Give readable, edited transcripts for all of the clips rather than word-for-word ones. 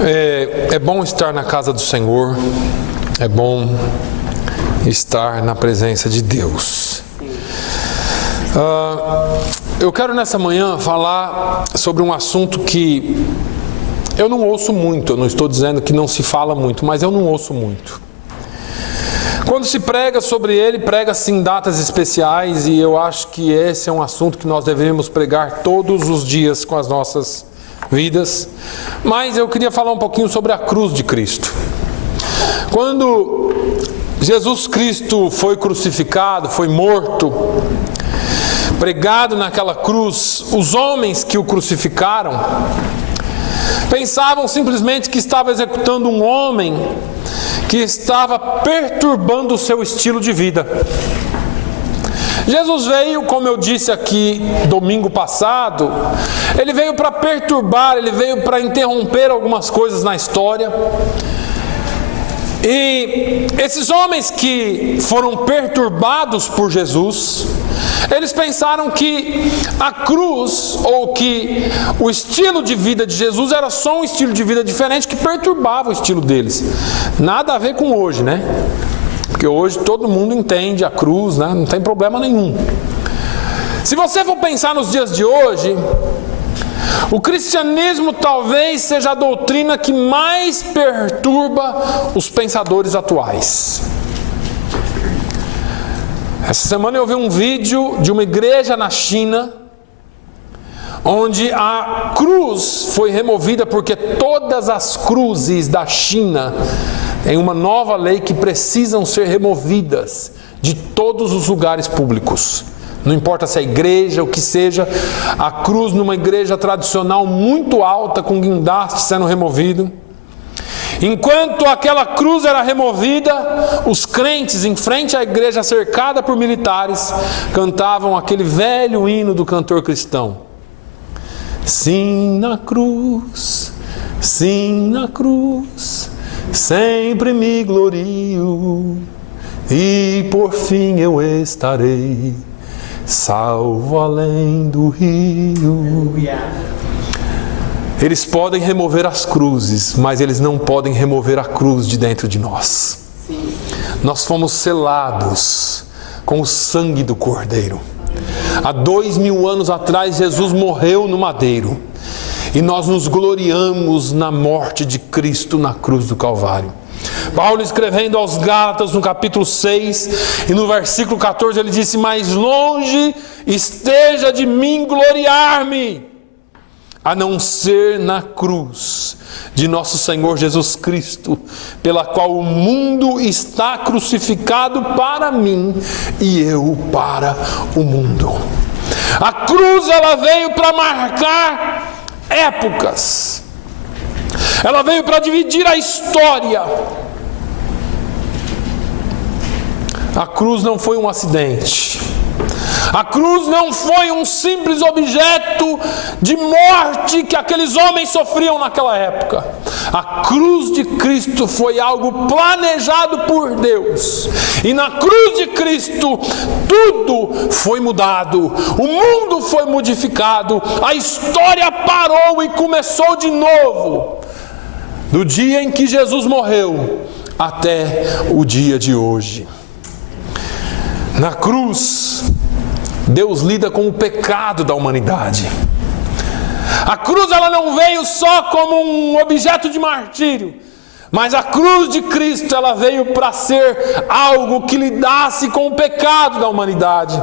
É bom estar na casa do Senhor, é bom estar na presença de Deus. Eu quero nessa manhã falar sobre um assunto que eu não ouço muito. Eu não estou dizendo que não se fala muito, mas eu não ouço muito. Quando se prega sobre ele, prega-se em datas especiais, e eu acho que esse é um assunto que nós deveríamos pregar todos os dias com as nossas vidas. Mas eu queria falar um pouquinho sobre a cruz de Cristo. Quando Jesus Cristo foi crucificado, foi morto, pregado naquela cruz, os homens que o crucificaram pensavam simplesmente que estava executando um homem que estava perturbando o seu estilo de vida. Jesus veio, como eu disse aqui domingo passado, ele veio para perturbar, ele veio para interromper algumas coisas na história. E esses homens que foram perturbados por Jesus, eles pensaram que a cruz, ou que o estilo de vida de Jesus era só um estilo de vida diferente que perturbava o estilo deles. Nada a ver com hoje, né? Porque hoje todo mundo entende a cruz, né? Não tem problema nenhum. Se você for pensar nos dias de hoje, o cristianismo talvez seja a doutrina que mais perturba os pensadores atuais. Essa semana eu vi um vídeo de uma igreja na China, onde a cruz foi removida porque todas as cruzes da China têm uma nova lei que precisam ser removidas de todos os lugares públicos. Não importa se é igreja, o que seja, a cruz numa igreja tradicional muito alta, com guindaste sendo removido. Enquanto aquela cruz era removida, os crentes em frente à igreja cercada por militares cantavam aquele velho hino do cantor cristão. Sim na cruz, sempre me glorio, e por fim eu estarei salvo além do rio. Eles podem remover as cruzes, mas eles não podem remover a cruz de dentro de nós. Nós fomos selados com o sangue do Cordeiro. Há 2000 anos atrás, Jesus morreu no madeiro, e nós nos gloriamos na morte de Cristo na cruz do Calvário. Paulo, escrevendo aos Gálatas no capítulo 6 e no versículo 14, ele disse: mais longe esteja de mim gloriar-me, a não ser na cruz de nosso Senhor Jesus Cristo, pela qual o mundo está crucificado para mim e eu para o mundo. A cruz, ela veio para marcar épocas, ela veio para dividir a história. A cruz não foi um acidente. A cruz não foi um simples objeto de morte que aqueles homens sofriam naquela época. A cruz de Cristo foi algo planejado por Deus. E na cruz de Cristo tudo foi mudado. O mundo foi modificado. A história parou e começou de novo. Do dia em que Jesus morreu até o dia de hoje. Na cruz, Deus lida com o pecado da humanidade. A cruz, ela não veio só como um objeto de martírio, mas a cruz de Cristo, ela veio para ser algo que lidasse com o pecado da humanidade.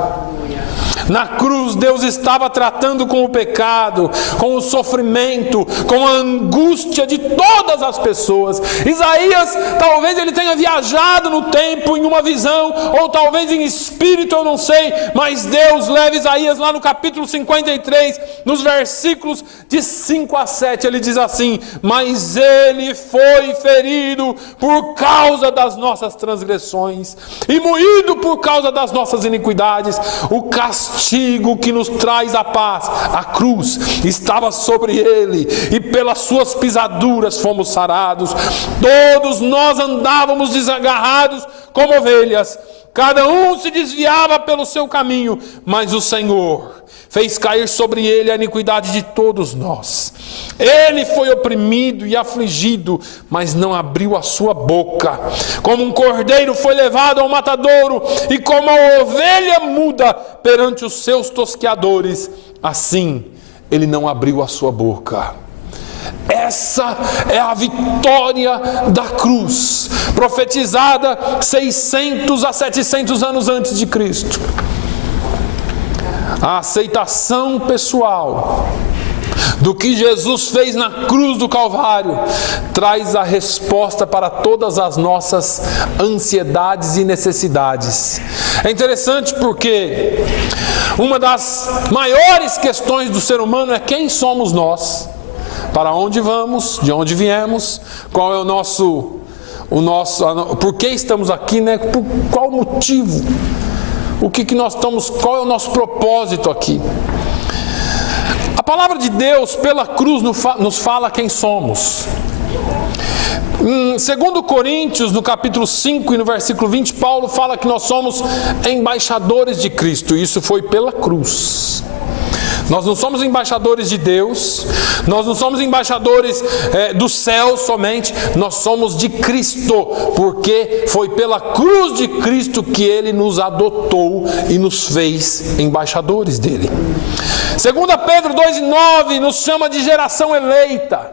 Na cruz, Deus estava tratando com o pecado, com o sofrimento, com a angústia de todas as pessoas. Isaías, talvez ele tenha viajado no tempo em uma visão, ou talvez em espírito, eu não sei, mas Deus leva Isaías lá no capítulo 53, nos versículos de 5 a 7, ele diz assim: mas ele foi ferido por causa das nossas transgressões, e moído por causa das nossas iniquidades. O castigo que nos traz a paz, a cruz, estava sobre ele, e pelas suas pisaduras fomos sarados. Todos nós andávamos desagarrados como ovelhas, cada um se desviava pelo seu caminho, mas o Senhor fez cair sobre ele a iniquidade de todos nós. Ele foi oprimido e afligido, mas não abriu a sua boca. Como um cordeiro foi levado ao matadouro, e como a ovelha muda perante os seus tosqueadores, assim ele não abriu a sua boca. Essa é a vitória da cruz, profetizada 600 a 700 anos antes de Cristo. A aceitação pessoal do que Jesus fez na cruz do Calvário traz a resposta para todas as nossas ansiedades e necessidades. É interessante porque uma das maiores questões do ser humano é quem somos nós, para onde vamos, de onde viemos, qual é o nosso por que estamos aqui, né? Por qual motivo? O que nós estamos, qual é o nosso propósito aqui? A palavra de Deus pela cruz nos fala quem somos. Em 2 Coríntios, no capítulo 5 e no versículo 20, Paulo fala que nós somos embaixadores de Cristo. Isso foi pela cruz. Nós não somos embaixadores de Deus, nós não somos embaixadores do céu somente, nós somos de Cristo, porque foi pela cruz de Cristo que Ele nos adotou e nos fez embaixadores dele. 2 Pedro 2,9 nos chama de geração eleita,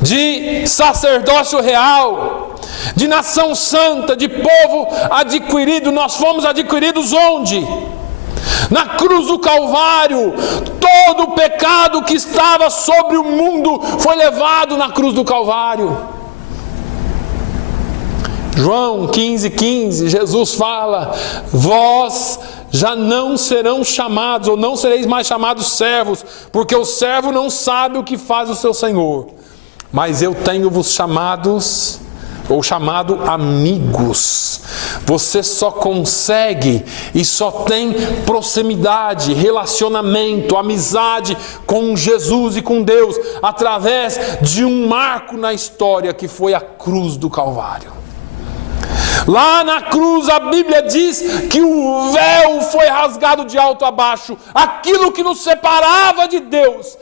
de sacerdócio real, de nação santa, de povo adquirido. Nós fomos adquiridos onde? Na cruz do Calvário. Todo o pecado que estava sobre o mundo foi levado na cruz do Calvário. João 15,15, Jesus fala: vós já não serão chamados, ou não sereis mais chamados servos, porque o servo não sabe o que faz o seu senhor, mas eu tenho-vos chamados, ou chamado amigos. Você só consegue e só tem proximidade, relacionamento, amizade com Jesus e com Deus através de um marco na história que foi a cruz do Calvário. Lá na cruz a Bíblia diz que o véu foi rasgado de alto a baixo. Aquilo que nos separava de Deus,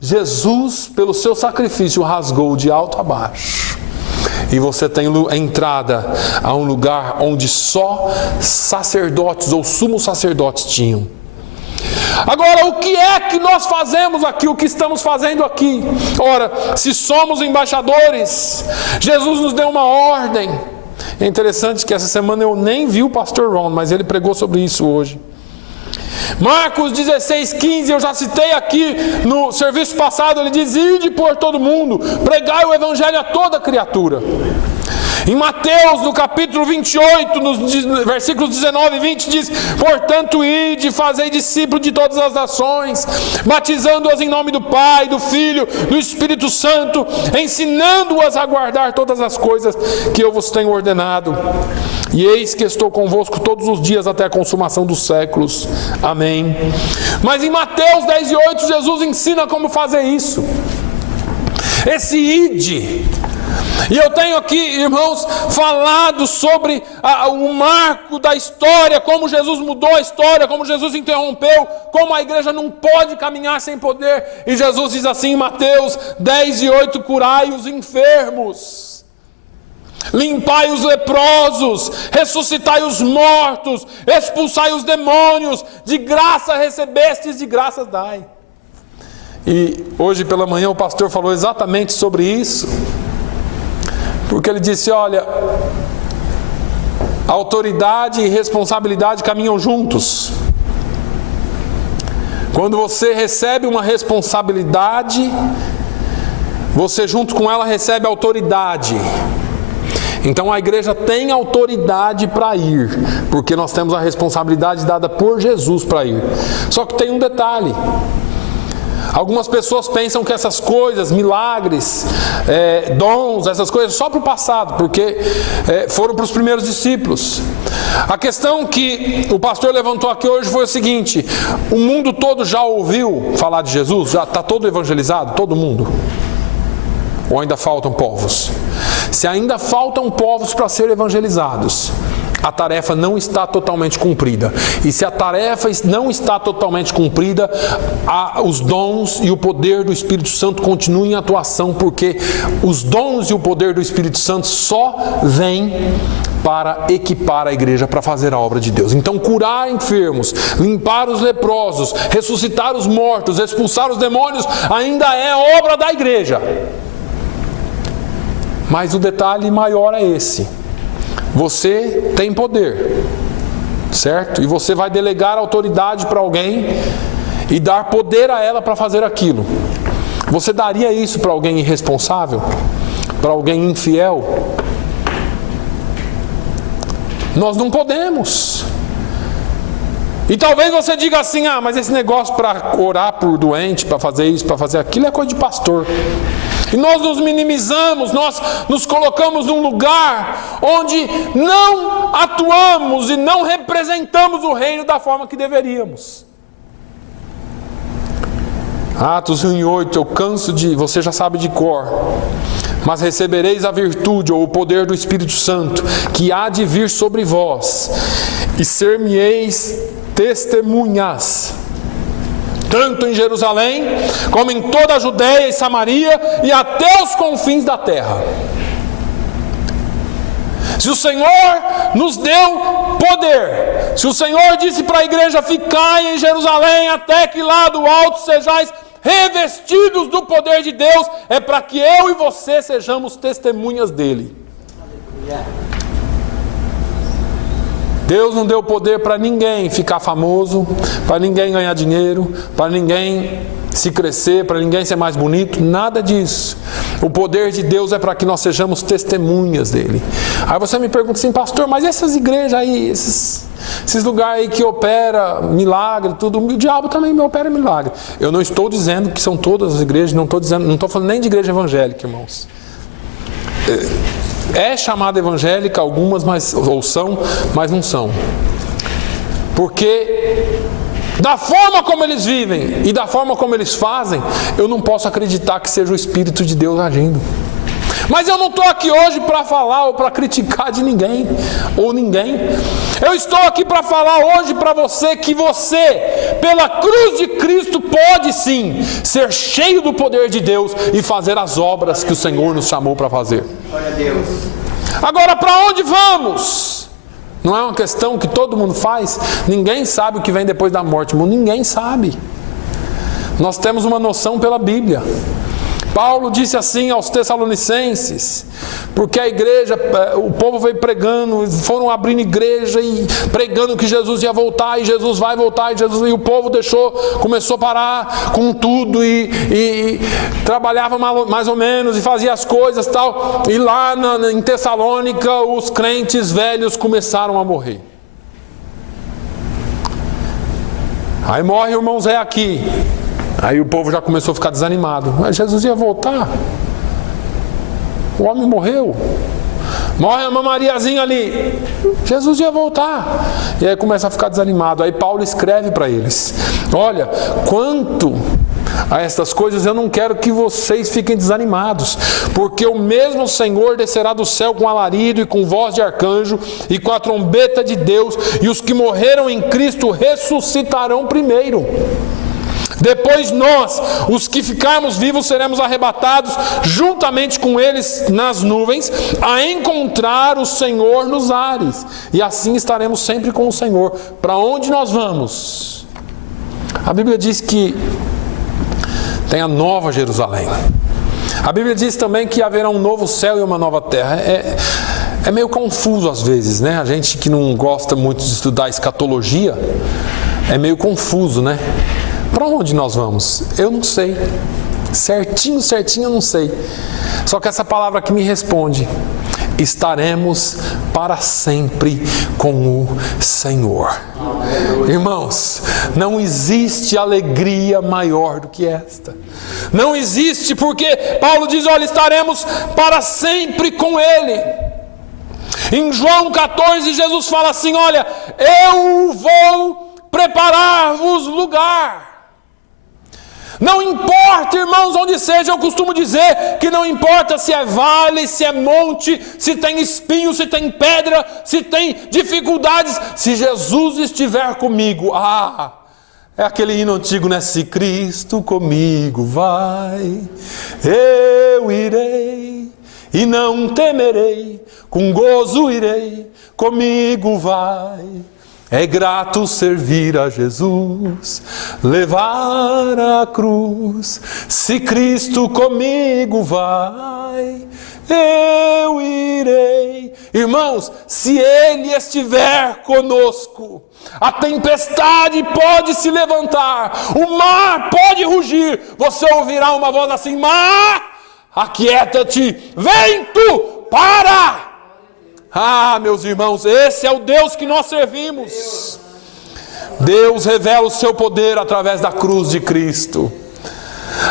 Jesus, pelo seu sacrifício, rasgou de alto a baixo. E você tem entrada a um lugar onde só sacerdotes ou sumos sacerdotes tinham. Agora, o que é que nós fazemos aqui? O que estamos fazendo aqui? Ora, se somos embaixadores, Jesus nos deu uma ordem. É interessante que essa semana eu nem vi o pastor Ron, mas ele pregou sobre isso hoje. Marcos 16,15, eu já citei aqui no serviço passado, ele diz: ide por todo mundo, pregai o evangelho a toda criatura. Em Mateus, no capítulo 28, nos versículos 19 e 20, diz: portanto, ide e fazei discípulos de todas as nações, batizando-as em nome do Pai, do Filho, do Espírito Santo, ensinando-as a guardar todas as coisas que eu vos tenho ordenado. E eis que estou convosco todos os dias até a consumação dos séculos. Amém. Mas em Mateus 10:8, Jesus ensina como fazer isso. Esse ide. E eu tenho aqui, irmãos, falado sobre o marco da história, como Jesus mudou a história, como Jesus interrompeu, como a igreja não pode caminhar sem poder. E Jesus diz assim em Mateus 10:8, curai os enfermos, limpai os leprosos, ressuscitai os mortos, expulsai os demônios, de graça recebestes, de graça dai. E hoje pela manhã o pastor falou exatamente sobre isso, porque ele disse: olha, autoridade e responsabilidade caminham juntos. Quando você recebe uma responsabilidade, você junto com ela recebe autoridade. Então a igreja tem autoridade para ir, porque nós temos a responsabilidade dada por Jesus para ir. Só que tem um detalhe. Algumas pessoas pensam que essas coisas, milagres, dons, essas coisas só para o passado, porque foram para os primeiros discípulos. A questão que o pastor levantou aqui hoje foi o seguinte: o mundo todo já ouviu falar de Jesus? Já está todo evangelizado? Todo mundo? Ou ainda faltam povos? Se ainda faltam povos para serem evangelizados, a tarefa não está totalmente cumprida. E se a tarefa não está totalmente cumprida, os dons e o poder do Espírito Santo continuam em atuação, porque os dons e o poder do Espírito Santo só vêm para equipar a igreja para fazer a obra de Deus. Então, curar enfermos, limpar os leprosos, ressuscitar os mortos, expulsar os demônios, ainda é obra da igreja. Mas o detalhe maior é esse: você tem poder, certo? E você vai delegar autoridade para alguém e dar poder a ela para fazer aquilo. Você daria isso para alguém irresponsável? Para alguém infiel? Nós não podemos. E talvez você diga assim: ah, mas esse negócio para orar por doente, para fazer isso, para fazer aquilo, é coisa de pastor. E nós nos minimizamos, nós nos colocamos num lugar onde não atuamos e não representamos o reino da forma que deveríamos. Atos 1:8, eu canso de, você já sabe de cor. Mas recebereis a virtude ou o poder do Espírito Santo, que há de vir sobre vós, e ser-me-eis testemunhas, tanto em Jerusalém, como em toda a Judeia e Samaria, e até os confins da terra. Se o Senhor nos deu poder, se o Senhor disse para a igreja: ficai em Jerusalém, até que lá do alto sejais revestidos do poder de Deus, é para que eu e você sejamos testemunhas dele. Deus não deu poder para ninguém ficar famoso, para ninguém ganhar dinheiro, para ninguém se crescer, para ninguém ser mais bonito, nada disso. O poder de Deus é para que nós sejamos testemunhas dele. Aí você me pergunta assim: pastor, mas essas igrejas aí, esses lugares aí que opera milagre, tudo, o diabo também opera milagre. Eu não estou dizendo que são todas as igrejas, não estou falando nem de igreja evangélica, irmãos. É chamada evangélica algumas, mas não são. Porque da forma como eles vivem e da forma como eles fazem, eu não posso acreditar que seja o Espírito de Deus agindo. Mas eu não estou aqui hoje para falar ou para criticar de ninguém ou ninguém. Eu estou aqui para falar hoje para você que você, pela cruz de Cristo, pode sim ser cheio do poder de Deus e fazer as obras que o Senhor nos chamou para fazer. Glória a Deus. Agora, para onde vamos? Não é uma questão que todo mundo faz. Ninguém sabe o que vem depois da morte, irmão. Ninguém sabe. Nós temos uma noção pela Bíblia. Paulo disse assim aos Tessalonicenses, porque a igreja, o povo veio pregando, foram abrindo igreja e pregando que Jesus ia voltar, e Jesus vai voltar, e o povo começou a parar com tudo e trabalhava mais ou menos e fazia as coisas tal. E lá em Tessalônica os crentes velhos começaram a morrer. Aí morre o irmão Zé aqui. Aí o povo já começou a ficar desanimado. Mas Jesus ia voltar. O homem morreu. Morre uma Mariazinha ali. Jesus ia voltar. E aí começa a ficar desanimado. Aí Paulo escreve para eles: olha, quanto a estas coisas eu não quero que vocês fiquem desanimados, porque o mesmo Senhor descerá do céu com alarido e com voz de arcanjo e com a trombeta de Deus, e os que morreram em Cristo ressuscitarão primeiro. Depois nós, os que ficarmos vivos, seremos arrebatados juntamente com eles nas nuvens, a encontrar o Senhor nos ares. E assim estaremos sempre com o Senhor. Para onde nós vamos? A Bíblia diz que tem a nova Jerusalém. A Bíblia diz também que haverá um novo céu e uma nova terra. É meio confuso às vezes, né? A gente que não gosta muito de estudar escatologia, é meio confuso, né? Para onde nós vamos? Eu não sei. Certinho eu não sei. Só que essa palavra aqui me responde: estaremos para sempre com o Senhor. Irmãos, não existe alegria maior do que esta. Não existe, porque Paulo diz: olha, estaremos para sempre com Ele. Em João 14, Jesus fala assim: olha, eu vou preparar-vos lugar. Não importa, irmãos, onde seja, eu costumo dizer que não importa se é vale, se é monte, se tem espinho, se tem pedra, se tem dificuldades, se Jesus estiver comigo. É aquele hino antigo, né? Se Cristo comigo vai, eu irei e não temerei, com gozo irei, comigo vai. É grato servir a Jesus, levar a cruz. Se Cristo comigo vai, eu irei. Irmãos, se Ele estiver conosco, a tempestade pode se levantar, o mar pode rugir. Você ouvirá uma voz assim: mar, aquieta-te, vento, para! Meus irmãos, esse é o Deus que nós servimos. Deus revela o seu poder através da cruz de Cristo.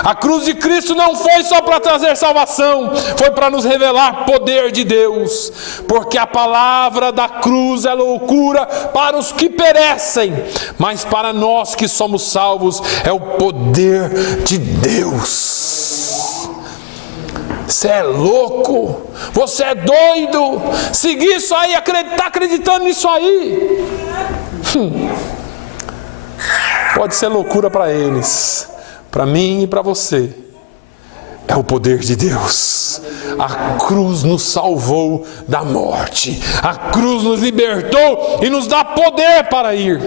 A cruz de Cristo não foi só para trazer salvação, foi para nos revelar poder de Deus, porque a palavra da cruz é loucura para os que perecem, mas para nós que somos salvos é o poder de Deus. Você é louco? Você é doido? Seguir isso aí, está acreditando nisso aí? Pode ser loucura para eles, para mim e para você. É o poder de Deus. A cruz nos salvou da morte. A cruz nos libertou e nos dá poder para ir.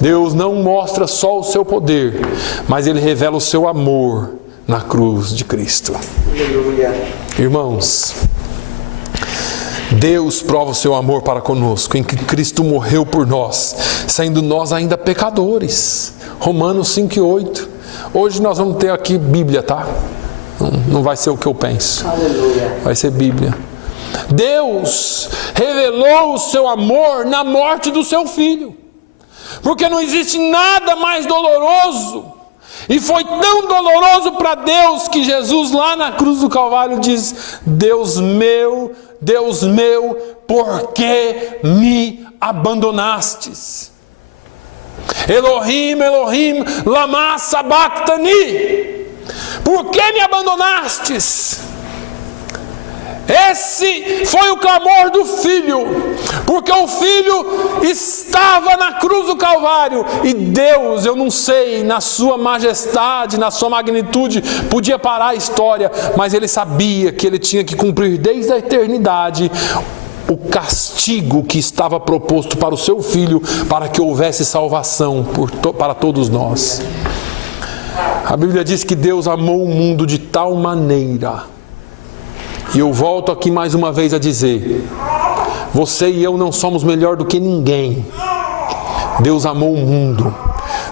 Deus não mostra só o seu poder, mas Ele revela o seu amor na cruz de Cristo. Aleluia. Irmãos, Deus prova o seu amor para conosco em que Cristo morreu por nós, sendo nós ainda pecadores. Romanos 5:8. Hoje nós vamos ter aqui Bíblia, tá? Não vai ser o que eu penso. Aleluia. Vai ser Bíblia. Deus revelou o seu amor na morte do seu Filho, porque não existe nada mais doloroso. E foi tão doloroso para Deus que Jesus lá na cruz do Calvário diz: Deus meu, por que me abandonastes? Elohim, Elohim, lama sabachthani. Por que me abandonastes? Esse foi o clamor do Filho, porque o Filho estava na cruz do Calvário, e Deus, eu não sei, na sua majestade, na sua magnitude, podia parar a história, mas Ele sabia que Ele tinha que cumprir desde a eternidade o castigo que estava proposto para o seu Filho, para que houvesse salvação para todos nós. A Bíblia diz que Deus amou o mundo de tal maneira. E eu volto aqui mais uma vez a dizer: você e eu não somos melhor do que ninguém. Deus amou o mundo.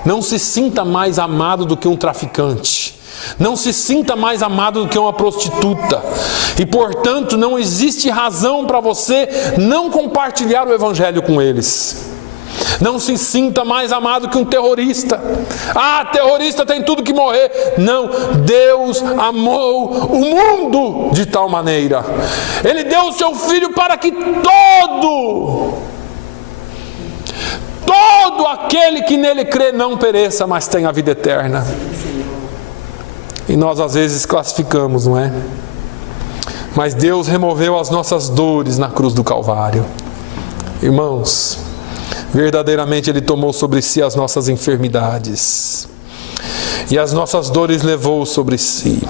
Não se sinta mais amado do que um traficante. Não se sinta mais amado do que uma prostituta. E portanto não existe razão para você não compartilhar o Evangelho com eles. Não se sinta mais amado que um terrorista. Terrorista tem tudo que morrer. Não, Deus amou o mundo de tal maneira. Ele deu o seu Filho para que todo aquele que nele crê não pereça, mas tenha a vida eterna. E nós às vezes classificamos, não é? Mas Deus removeu as nossas dores na cruz do Calvário. Irmãos, verdadeiramente Ele tomou sobre si as nossas enfermidades, e as nossas dores levou sobre si.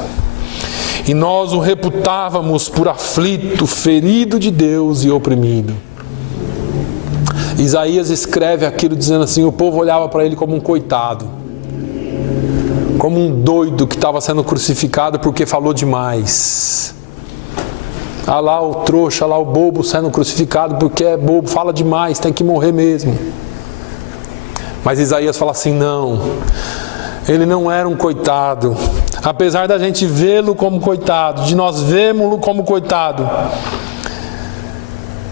E nós o reputávamos por aflito, ferido de Deus e oprimido. Isaías escreve aquilo dizendo assim: o povo olhava para ele como um coitado, como um doido que estava sendo crucificado porque falou demais. Lá o trouxa, lá o bobo sendo crucificado porque é bobo, fala demais, tem que morrer mesmo. Mas Isaías fala assim: não, ele não era um coitado. Apesar da gente vê-lo como coitado, de nós vemos-lo como coitado,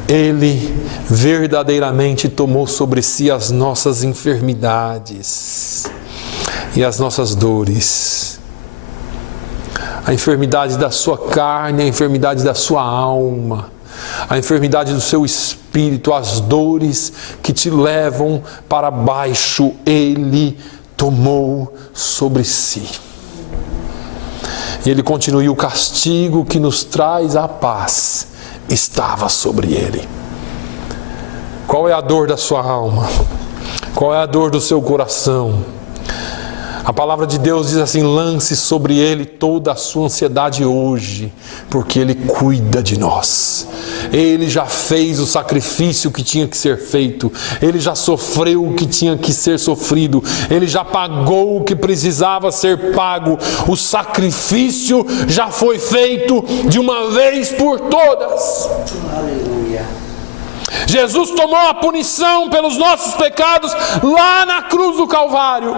ele verdadeiramente tomou sobre si as nossas enfermidades e as nossas dores. A enfermidade da sua carne, a enfermidade da sua alma, a enfermidade do seu espírito, as dores que te levam para baixo, Ele tomou sobre si. E ele continua: e o castigo que nos traz a paz estava sobre ele. Qual é a dor da sua alma? Qual é a dor do seu coração? A palavra de Deus diz assim: lance sobre ele toda a sua ansiedade hoje, porque ele cuida de nós. Ele já fez o sacrifício que tinha que ser feito. Ele já sofreu o que tinha que ser sofrido. Ele já pagou o que precisava ser pago. O sacrifício já foi feito de uma vez por todas. Aleluia. Jesus tomou a punição pelos nossos pecados lá na cruz do Calvário,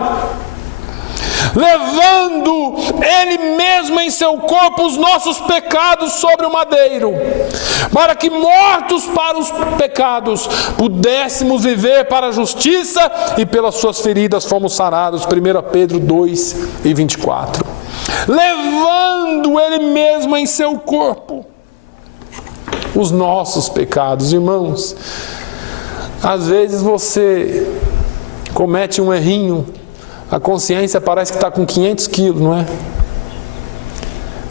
levando Ele mesmo em seu corpo os nossos pecados sobre o madeiro, para que, mortos para os pecados, pudéssemos viver para a justiça, e pelas suas feridas fomos sarados. 1 Pedro 2:24. Levando Ele mesmo em seu corpo os nossos pecados. Irmãos, às vezes você comete um errinho, a consciência parece que está com 500 quilos, não é?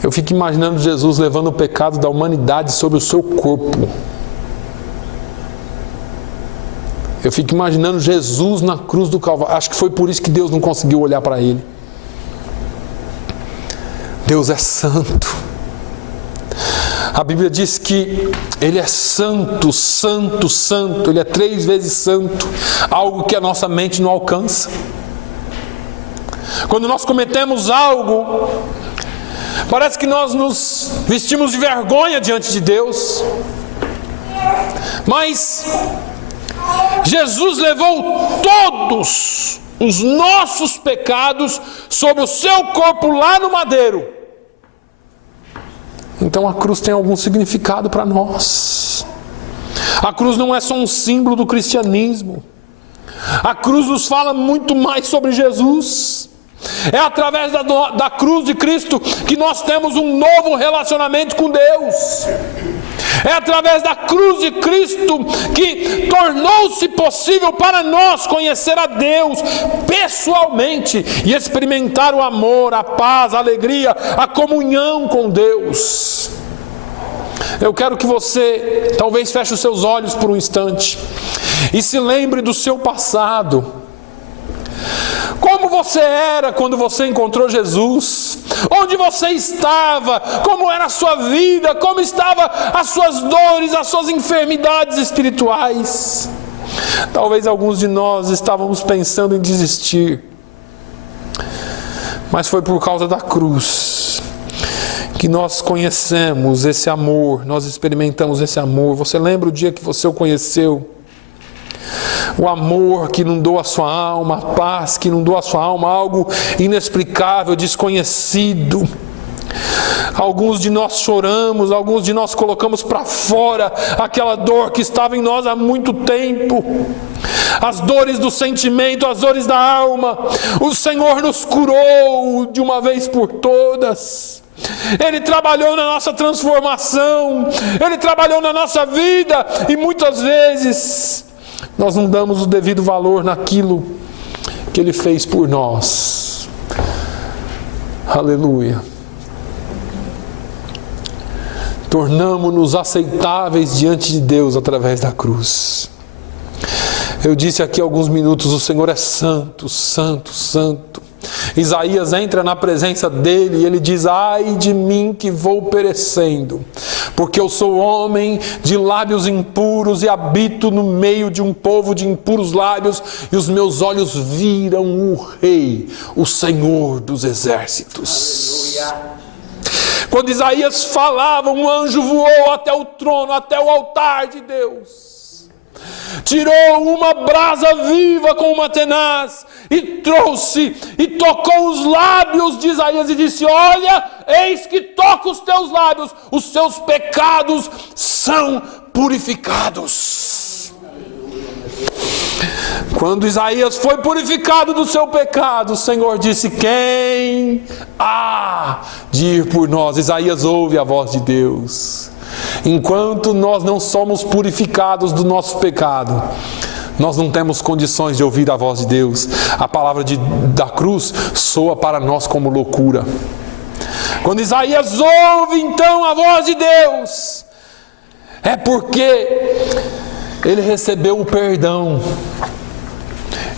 Eu fico imaginando Jesus levando o pecado da humanidade sobre o seu corpo. Eu fico imaginando Jesus na cruz do Calvário. Acho que foi por isso que Deus não conseguiu olhar para ele. Deus é santo. A Bíblia diz que Ele é santo, santo, santo. Ele é 3 vezes santo, algo que a nossa mente não alcança. Quando nós cometemos algo, parece que nós nos vestimos de vergonha diante de Deus. Mas Jesus levou todos os nossos pecados sobre o seu corpo lá no madeiro. Então a cruz tem algum significado para nós. A cruz não é só um símbolo do cristianismo. A cruz nos fala muito mais sobre Jesus. É através da cruz de Cristo que nós temos um novo relacionamento com Deus. É através da cruz de Cristo que tornou-se possível para nós conhecer a Deus pessoalmente e experimentar o amor, a paz, a alegria, a comunhão com Deus. Eu quero que você talvez feche os seus olhos por um instante e se lembre do seu passado. Como você era quando você encontrou Jesus? Onde você estava? Como era a sua vida? Como estavam as suas dores, as suas enfermidades espirituais? Talvez alguns de nós estávamos pensando em desistir, mas foi por causa da cruz que nós conhecemos esse amor, nós experimentamos esse amor. Você lembra o dia que você o conheceu? O amor que inundou a sua alma, a paz que inundou a sua alma, algo inexplicável, desconhecido. Alguns de nós choramos, alguns de nós colocamos para fora aquela dor que estava em nós há muito tempo. As dores do sentimento, as dores da alma. O Senhor nos curou de uma vez por todas. Ele trabalhou na nossa transformação, Ele trabalhou na nossa vida, e muitas vezes nós não damos o devido valor naquilo que Ele fez por nós. Aleluia. Tornamo-nos aceitáveis diante de Deus através da cruz. Eu disse aqui há alguns minutos: o Senhor é santo, santo, santo. Isaías entra na presença dele e ele diz: ai de mim que vou perecendo, porque eu sou homem de lábios impuros e habito no meio de um povo de impuros lábios, e os meus olhos viram o Rei, o Senhor dos exércitos. Aleluia. Quando Isaías falava, um anjo voou até o trono, até o altar de Deus, tirou uma brasa viva com uma tenaz e trouxe e tocou os lábios de Isaías e disse: olha, eis que toca os teus lábios, os seus pecados são purificados. Quando Isaías foi purificado do seu pecado, o Senhor disse: quem há de ir por nós? Isaías ouve a voz de Deus. Enquanto nós não somos purificados do nosso pecado, nós não temos condições de ouvir a voz de Deus. A palavra da cruz soa para nós como loucura. Quando Isaías ouve então a voz de Deus, é porque ele recebeu o perdão.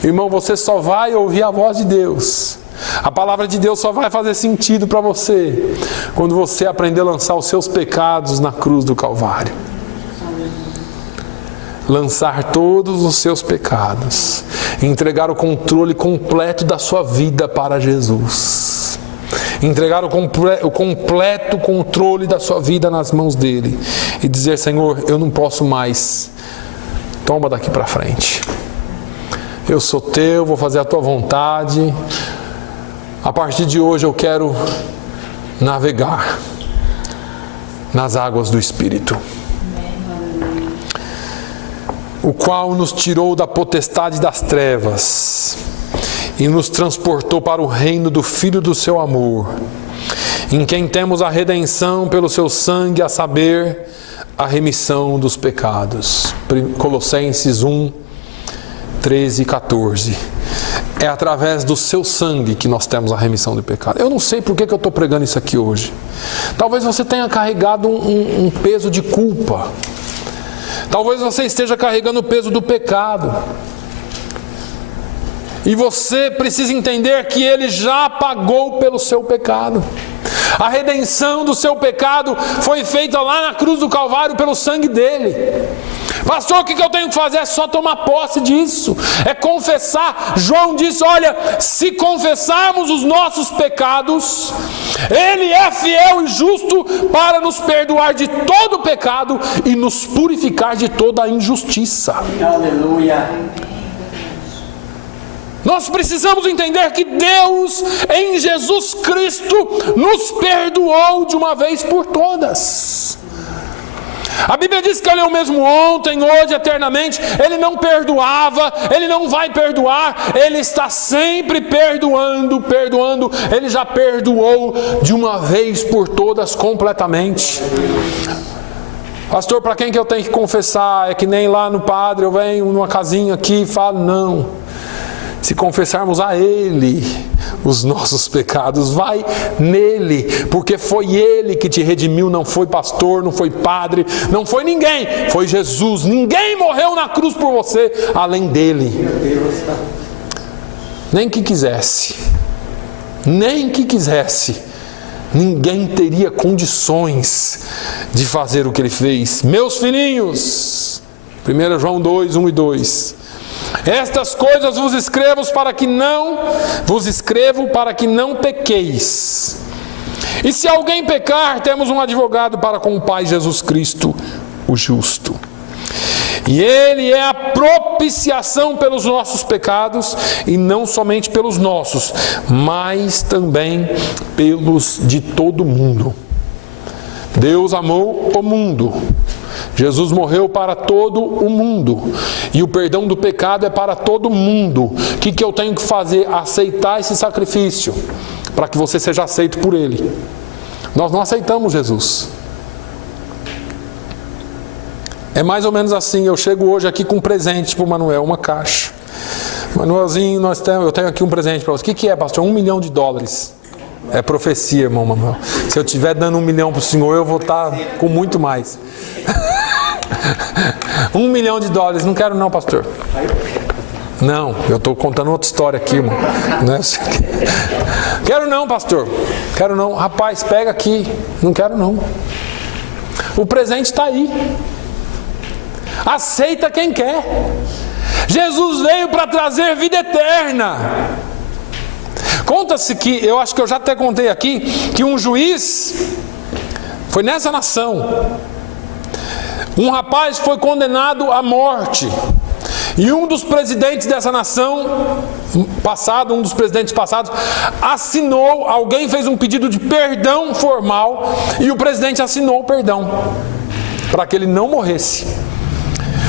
Irmão, você só vai ouvir a voz de Deus, a palavra de Deus só vai fazer sentido para você quando você aprender a lançar os seus pecados na cruz do Calvário. Lançar todos os seus pecados, entregar o controle completo da sua vida para Jesus, entregar o completo controle da sua vida nas mãos dele e dizer: Senhor, eu não posso mais, toma daqui para frente, eu sou teu, vou fazer a tua vontade, a partir de hoje eu quero navegar nas águas do Espírito, o qual nos tirou da potestade das trevas e nos transportou para o reino do Filho do seu amor, em quem temos a redenção pelo seu sangue, a saber, a remissão dos pecados. Colossenses 1, 13 e 14. É através do seu sangue que nós temos a remissão do pecado. Eu não sei por que eu estou pregando isso aqui hoje. Talvez você tenha carregado um peso de culpa. Talvez você esteja carregando o peso do pecado. E você precisa entender que Ele já pagou pelo seu pecado. A redenção do seu pecado foi feita lá na cruz do Calvário pelo sangue dele. Pastor, o que eu tenho que fazer? É só tomar posse disso, é confessar. João disse: olha, se confessarmos os nossos pecados, Ele é fiel e justo para nos perdoar de todo pecado e nos purificar de toda a injustiça. Aleluia. Nós precisamos entender que Deus, em Jesus Cristo, nos perdoou de uma vez por todas. A Bíblia diz que Ele é o mesmo ontem, hoje, eternamente. Ele não perdoava, Ele não vai perdoar, Ele está sempre perdoando. Ele já perdoou de uma vez por todas completamente. Pastor, para quem que eu tenho que confessar? É que nem lá no padre, eu venho numa casinha aqui e falo: não. Se confessarmos a Ele os nossos pecados, vai nele, porque foi Ele que te redimiu, não foi pastor, não foi padre, não foi ninguém, foi Jesus. Ninguém morreu na cruz por você além dele. Nem que quisesse, ninguém teria condições de fazer o que Ele fez. Meus filhinhos, 1 João 2, 1 e 2. Estas coisas vos escrevo para que não pequeis. E se alguém pecar, temos um advogado para com o Pai, Jesus Cristo, o justo. E Ele é a propiciação pelos nossos pecados, e não somente pelos nossos, mas também pelos de todo mundo. Deus amou o mundo. Jesus morreu para todo o mundo. E o perdão do pecado é para todo mundo. O que eu tenho que fazer? Aceitar esse sacrifício, para que você seja aceito por Ele. Nós não aceitamos Jesus. É mais ou menos assim. Eu chego hoje aqui com um presente para o Manuel, uma caixa. Manuelzinho, eu tenho aqui um presente para você. O que é, pastor? $1 milhão. É profecia, irmão Manuel. Se eu estiver dando $1 milhão para o senhor, eu vou estar com muito mais. $1 milhão. Não quero não, pastor. Não, eu estou contando outra história aqui, irmão. Não é? Quero não, pastor. Quero não. Rapaz, pega aqui. Não quero não. O presente está aí. Aceita quem quer. Jesus veio para trazer vida eterna. Conta-se que, eu acho que eu já até contei aqui, que um juiz foi nessa nação. Um rapaz foi condenado à morte. E um dos presidentes dessa nação passado, um dos presidentes passados, assinou, alguém fez um pedido de perdão formal, e o presidente assinou o perdão, para que ele não morresse.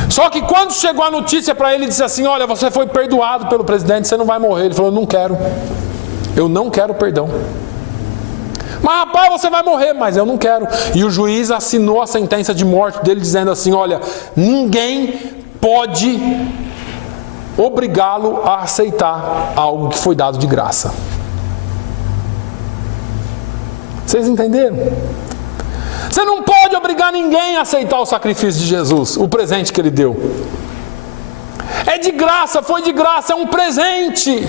Só que quando chegou a notícia para ele, disse assim: olha, você foi perdoado pelo presidente, você não vai morrer. Ele falou: eu não quero perdão. Mas rapaz, você vai morrer. Mas eu não quero. E o juiz assinou a sentença de morte dele, dizendo assim: olha, ninguém pode obrigá-lo a aceitar algo que foi dado de graça. Vocês entenderam? Você não pode obrigar ninguém a aceitar o sacrifício de Jesus, o presente que ele deu. É de graça, foi de graça, é um presente.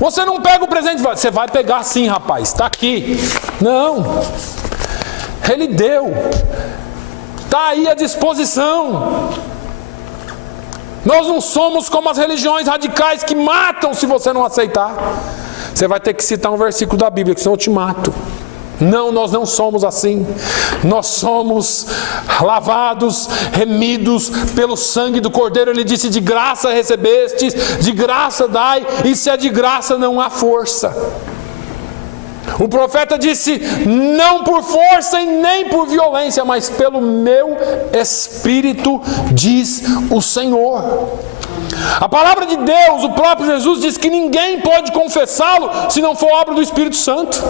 Você não pega o presente, você vai pegar sim, rapaz, está aqui. Não, ele deu, está aí à disposição. Nós não somos como as religiões radicais que matam se você não aceitar. Você vai ter que citar um versículo da Bíblia, que senão eu te mato. Não, nós não somos assim. Nós somos lavados, remidos pelo sangue do Cordeiro. Ele disse: de graça recebestes, de graça dai, e se é de graça não há força. O profeta disse: não por força e nem por violência, mas pelo meu Espírito, diz o Senhor. A palavra de Deus, o próprio Jesus diz que ninguém pode confessá-lo se não for obra do Espírito Santo.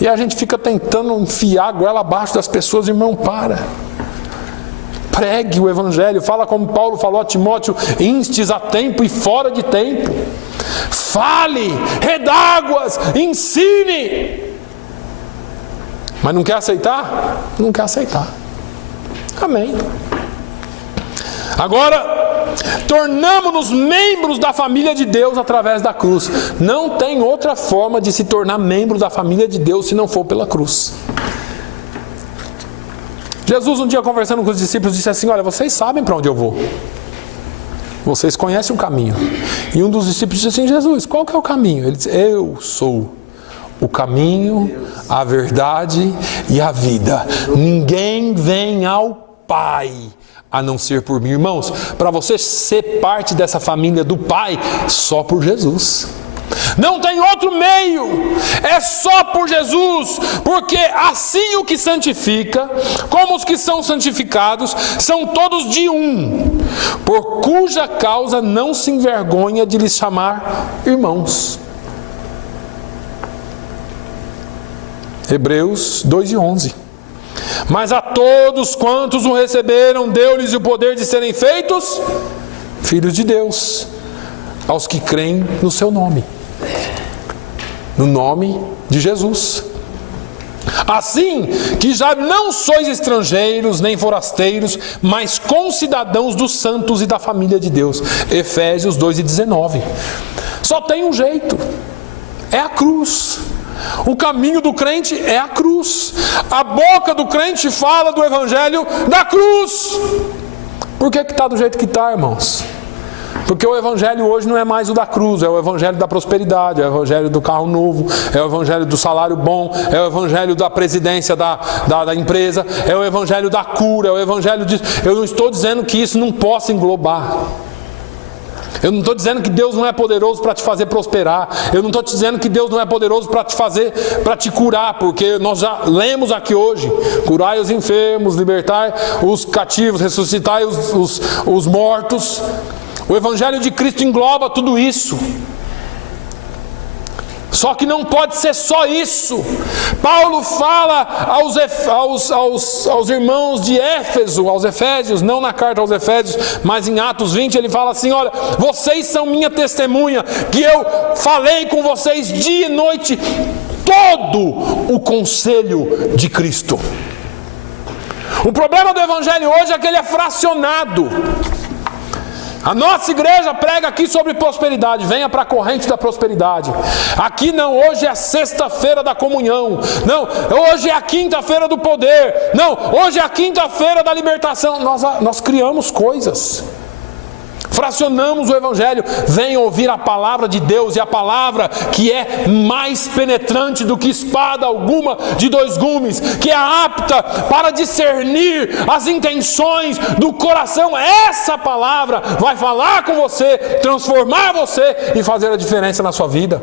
E a gente fica tentando enfiar a goela abaixo das pessoas. Irmão, para. Pregue o Evangelho. Fala como Paulo falou a Timóteo: instes a tempo e fora de tempo. Fale, redáguas, ensine. Mas não quer aceitar? Não quer aceitar. Amém. Agora, tornamo-nos membros da família de Deus através da cruz. Não tem outra forma de se tornar membro da família de Deus se não for pela cruz. Jesus, um dia conversando com os discípulos, disse assim: olha, vocês sabem para onde eu vou. Vocês conhecem o caminho. E um dos discípulos disse assim: Jesus, qual que é o caminho? Ele disse: eu sou o caminho, a verdade e a vida. Ninguém vem ao Pai a não ser por mim. Irmãos, para você ser parte dessa família do Pai, só por Jesus. Não tem outro meio, é só por Jesus, porque assim o que santifica, como os que são santificados, são todos de um, por cuja causa não se envergonha de lhes chamar irmãos. Hebreus 2:11. Mas a todos quantos o receberam, deu-lhes o poder de serem feitos filhos de Deus, aos que creem no seu nome, no nome de Jesus. Assim que já não sois estrangeiros nem forasteiros, mas concidadãos dos santos e da família de Deus. Efésios 2:19. Só tem um jeito, é a cruz. O caminho do crente é a cruz. A boca do crente fala do evangelho da cruz. Por que está do jeito que está, irmãos? Porque o evangelho hoje não é mais o da cruz, é o evangelho da prosperidade, é o evangelho do carro novo, é o evangelho do salário bom, é o evangelho da presidência da empresa, é o evangelho da cura, é o evangelho de... Eu não estou dizendo que isso não possa englobar. Eu não estou dizendo que Deus não é poderoso para te fazer prosperar. Eu não estou te dizendo que Deus não é poderoso para te curar, porque nós já lemos aqui hoje: curai os enfermos, libertai os cativos, ressuscitai os mortos. O Evangelho de Cristo engloba tudo isso. Só que não pode ser só isso. Paulo fala aos irmãos de Éfeso, aos Efésios, não na carta aos Efésios, mas em Atos 20, ele fala assim: olha, vocês são minha testemunha, que eu falei com vocês dia e noite todo o conselho de Cristo. O problema do Evangelho hoje é que ele é fracionado. A nossa igreja prega aqui sobre prosperidade. Venha para a corrente da prosperidade. Aqui não, hoje é a sexta-feira da comunhão. Não, hoje é a quinta-feira do poder. Não, hoje é a quinta-feira da libertação. Nós criamos coisas. Fracionamos o evangelho. Venha ouvir a palavra de Deus, e a palavra que é mais penetrante do que espada alguma de dois gumes, que é apta para discernir as intenções do coração. Essa palavra vai falar com você, transformar você e fazer a diferença na sua vida.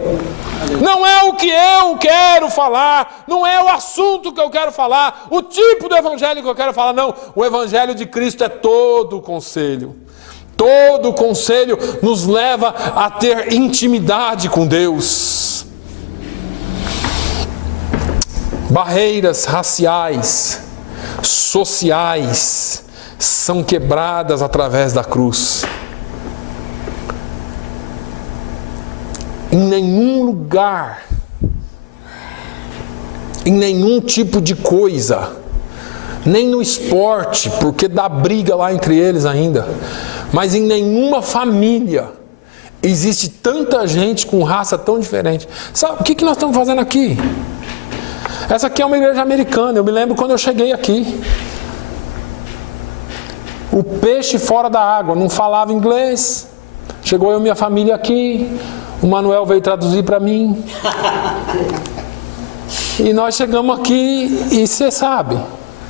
Não é o que eu quero falar, não é o assunto que eu quero falar, o tipo do evangelho que eu quero falar, não. O evangelho de Cristo é todo o conselho. Todo o conselho nos leva a ter intimidade com Deus. Barreiras raciais, sociais, são quebradas através da cruz. em nenhum lugar, em nenhum tipo de coisa, nem no esporte, porque dá briga lá entre eles ainda, mas em nenhuma família existe tanta gente com raça tão diferente. Sabe o que nós estamos fazendo aqui? Essa aqui é uma igreja americana. Eu me lembro quando eu cheguei aqui. O peixe fora da água, não falava inglês. Chegou eu e minha família aqui. O Manuel veio traduzir para mim. E nós chegamos aqui e você sabe,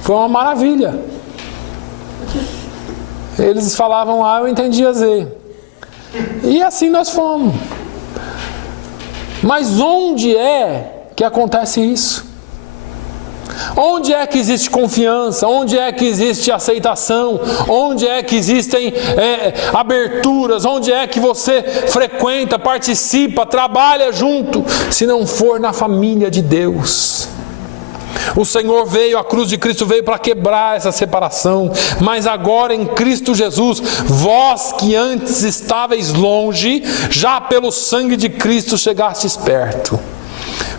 foi uma maravilha. Eles falavam A, eu entendia Z. E assim nós fomos. Mas onde é que acontece isso? Onde é que existe confiança? Onde é que existe aceitação? Onde é que existem aberturas? Onde é que você frequenta, participa, trabalha junto? Se não for na família de Deus. O Senhor veio, a cruz de Cristo veio para quebrar essa separação, mas agora em Cristo Jesus, vós que antes estáveis longe, já pelo sangue de Cristo chegastes perto.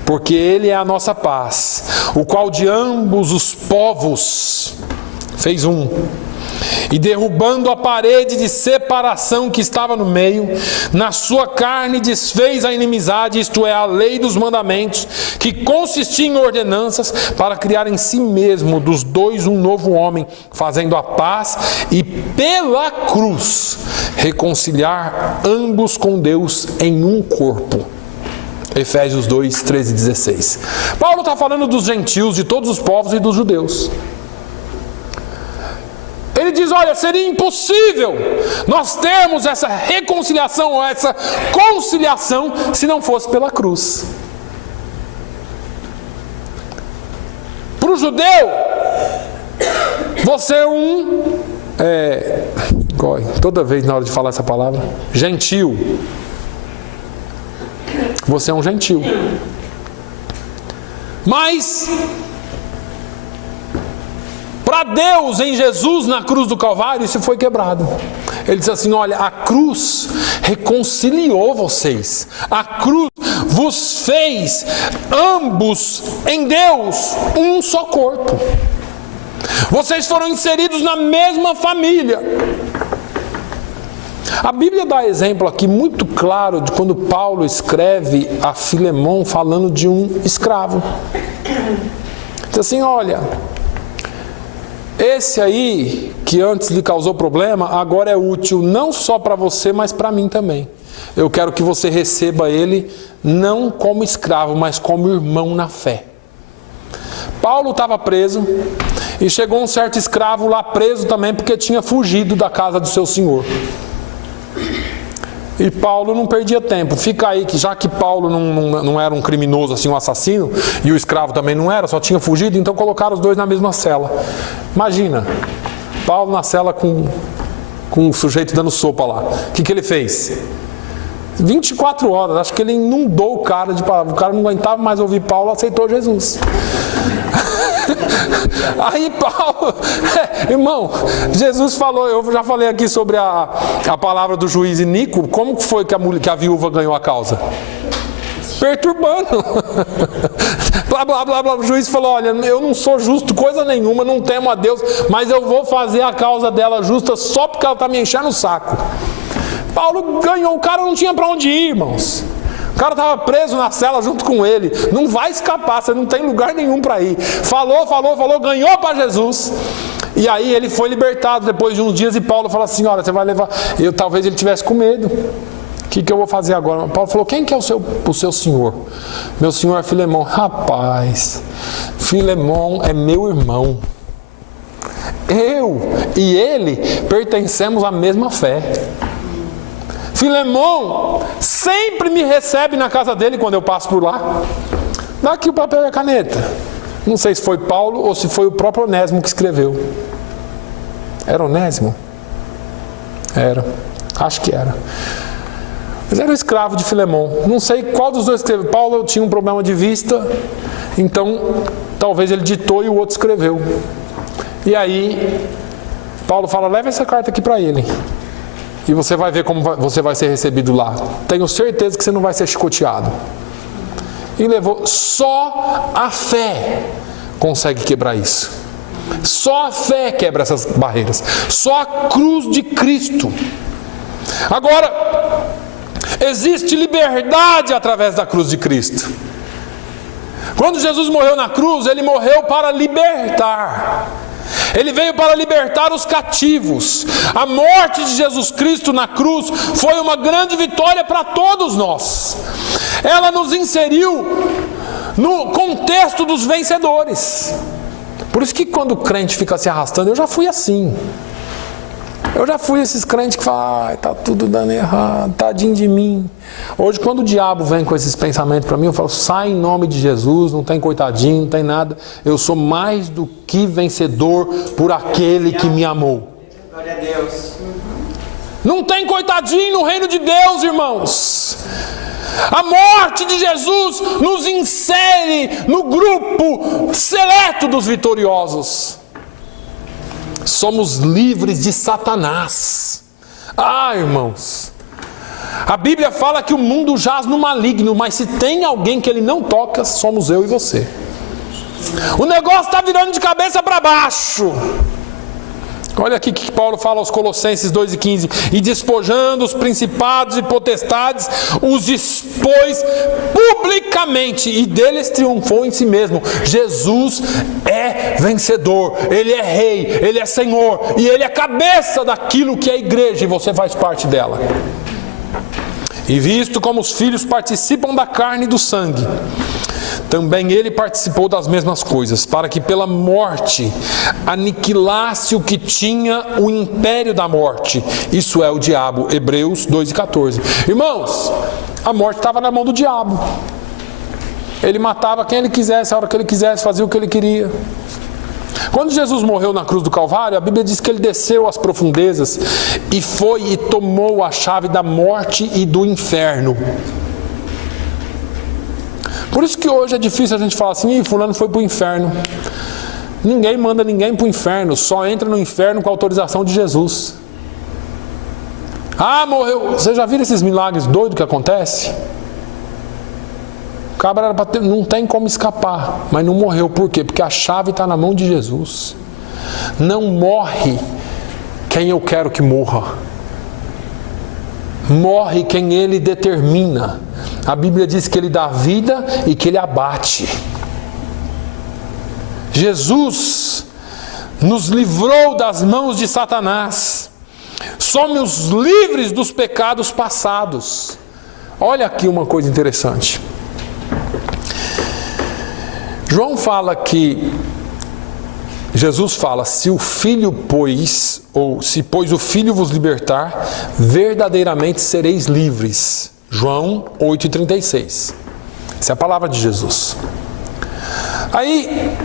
Porque Ele é a nossa paz, o qual de ambos os povos fez um. E derrubando a parede de separação que estava no meio, na sua carne desfez a inimizade, isto é, a lei dos mandamentos, que consistia em ordenanças, para criar em si mesmo dos dois um novo homem, fazendo a paz, e pela cruz reconciliar ambos com Deus em um corpo. Efésios 2, 13 e 16. Paulo está falando dos gentios, de todos os povos e dos judeus. Ele diz, olha, seria impossível nós termos essa reconciliação ou essa conciliação se não fosse pela cruz. Para o judeu, você é toda vez na hora de falar essa palavra, gentil. Você é um gentil. Mas para Deus, em Jesus, na cruz do Calvário, isso foi quebrado. Ele diz assim, olha, a cruz reconciliou vocês. A cruz vos fez ambos em Deus um só corpo. Vocês foram inseridos na mesma família. A Bíblia dá exemplo aqui muito claro de quando Paulo escreve a Filemão falando de um escravo. Diz assim, olha, esse aí que antes lhe causou problema, agora é útil não só para você, mas para mim também. Eu quero que você receba ele não como escravo, mas como irmão na fé. Paulo estava preso e chegou um certo escravo lá preso também porque tinha fugido da casa do seu senhor. E Paulo não perdia tempo. Fica aí que já que Paulo não era um criminoso, assim, um assassino, e o escravo também não era, só tinha fugido, então colocaram os dois na mesma cela. Imagina, Paulo na cela com um sujeito dando sopa lá. O que ele fez? 24 horas, acho que ele inundou o cara de palavras. O cara não aguentava mais ouvir Paulo, aceitou Jesus. Aí Paulo, irmão, Jesus falou, eu já falei aqui sobre a palavra do juiz Inico. Como foi que a viúva ganhou a causa? Perturbando. Blá, blá, blá, blá. O juiz falou, olha, eu não sou justo coisa nenhuma, não temo a Deus, mas eu vou fazer a causa dela justa só porque ela está me enchendo o saco. Paulo ganhou, o cara não tinha para onde ir, irmãos. O cara estava preso na cela junto com ele. Não vai escapar, você não tem lugar nenhum para ir. Falou, ganhou para Jesus. E aí ele foi libertado depois de uns dias. E Paulo falou assim, olha, você vai levar... Talvez ele tivesse com medo. O que eu vou fazer agora? Paulo falou, quem que é o seu senhor? Meu senhor é Filemão. Rapaz, Filemão é meu irmão. Eu e ele pertencemos à mesma fé. Filemão sempre me recebe na casa dele quando eu passo por lá. Dá aqui o papel e a caneta. Não sei se foi Paulo ou se foi o próprio Onésimo que escreveu. Era Onésimo? Era. Acho que era. Mas era o escravo de Filemão. Não sei qual dos dois escreveu. Paulo tinha um problema de vista, então talvez ele ditou e o outro escreveu. E aí Paulo fala, leva essa carta aqui para ele. E você vai ver como você vai ser recebido lá. Tenho certeza que você não vai ser chicoteado. E levou, só a fé consegue quebrar isso. Só a fé quebra essas barreiras. Só a cruz de Cristo. Agora, existe liberdade através da cruz de Cristo. Quando Jesus morreu na cruz, Ele morreu para libertar. Ele veio para libertar os cativos. A morte de Jesus Cristo na cruz foi uma grande vitória para todos nós. Ela nos inseriu no contexto dos vencedores. Por isso que quando o crente fica se arrastando, eu já fui assim. Eu já fui esses crentes que falam, ai, tá tudo dando errado, tadinho de mim. Hoje, quando o diabo vem com esses pensamentos para mim, eu falo, sai em nome de Jesus, não tem coitadinho, não tem nada. Eu sou mais do que vencedor por aquele que me amou. Glória a Deus. Não tem coitadinho no reino de Deus, irmãos. A morte de Jesus nos insere no grupo seleto dos vitoriosos. Somos livres de Satanás. Ah, irmãos, a Bíblia fala que o mundo jaz no maligno, mas se tem alguém que ele não toca, somos eu e você. O negócio está virando de cabeça para baixo. Olha aqui que Paulo fala aos Colossenses 2,15. E despojando os principados e potestades, os expôs publicamente, e deles triunfou em si mesmo. Jesus é vencedor, Ele é rei, Ele é Senhor, e Ele é cabeça daquilo que é a igreja, e você faz parte dela. E visto como os filhos participam da carne e do sangue, também ele participou das mesmas coisas, para que pela morte aniquilasse o que tinha o império da morte, isso é, o diabo. Hebreus 2,14. Irmãos, a morte estava na mão do diabo. Ele matava quem ele quisesse, a hora que ele quisesse, fazia o que ele queria. Quando Jesus morreu na cruz do Calvário, a Bíblia diz que ele desceu às profundezas e foi e tomou a chave da morte e do inferno. Por isso que hoje é difícil a gente falar assim, fulano foi para o inferno. Ninguém manda ninguém para o inferno, só entra no inferno com a autorização de Jesus. Ah, morreu. Você já viram esses milagres doidos que acontecem? O cabra era para ter, não tem como escapar, mas não morreu. Por quê? Porque a chave está na mão de Jesus. Não morre quem eu quero que morra. Morre quem Ele determina. A Bíblia diz que Ele dá vida e que Ele abate. Jesus nos livrou das mãos de Satanás. Somos livres dos pecados passados. Olha aqui uma coisa interessante. João fala que, Jesus fala, se o Filho pois, ou se pois o Filho vos libertar, verdadeiramente sereis livres. João 8,36. Essa é a palavra de Jesus. Aí,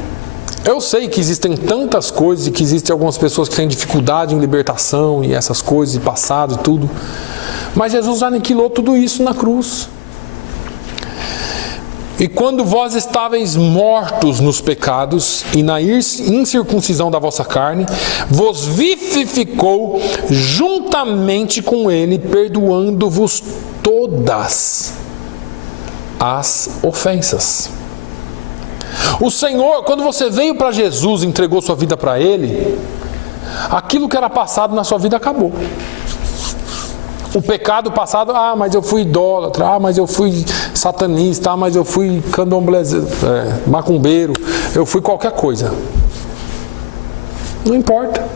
eu sei que existem tantas coisas e que existem algumas pessoas que têm dificuldade em libertação e essas coisas, e passado e tudo. Mas Jesus aniquilou tudo isso na cruz. E quando vós estáveis mortos nos pecados e na incircuncisão da vossa carne, vos vivificou juntamente com Ele, perdoando-vos todas as ofensas. O Senhor, quando você veio para Jesus e entregou sua vida para Ele, aquilo que era passado na sua vida acabou. O pecado passado, mas eu fui idólatra, mas eu fui satanista, mas eu fui macumbeiro, eu fui qualquer coisa. Não importa.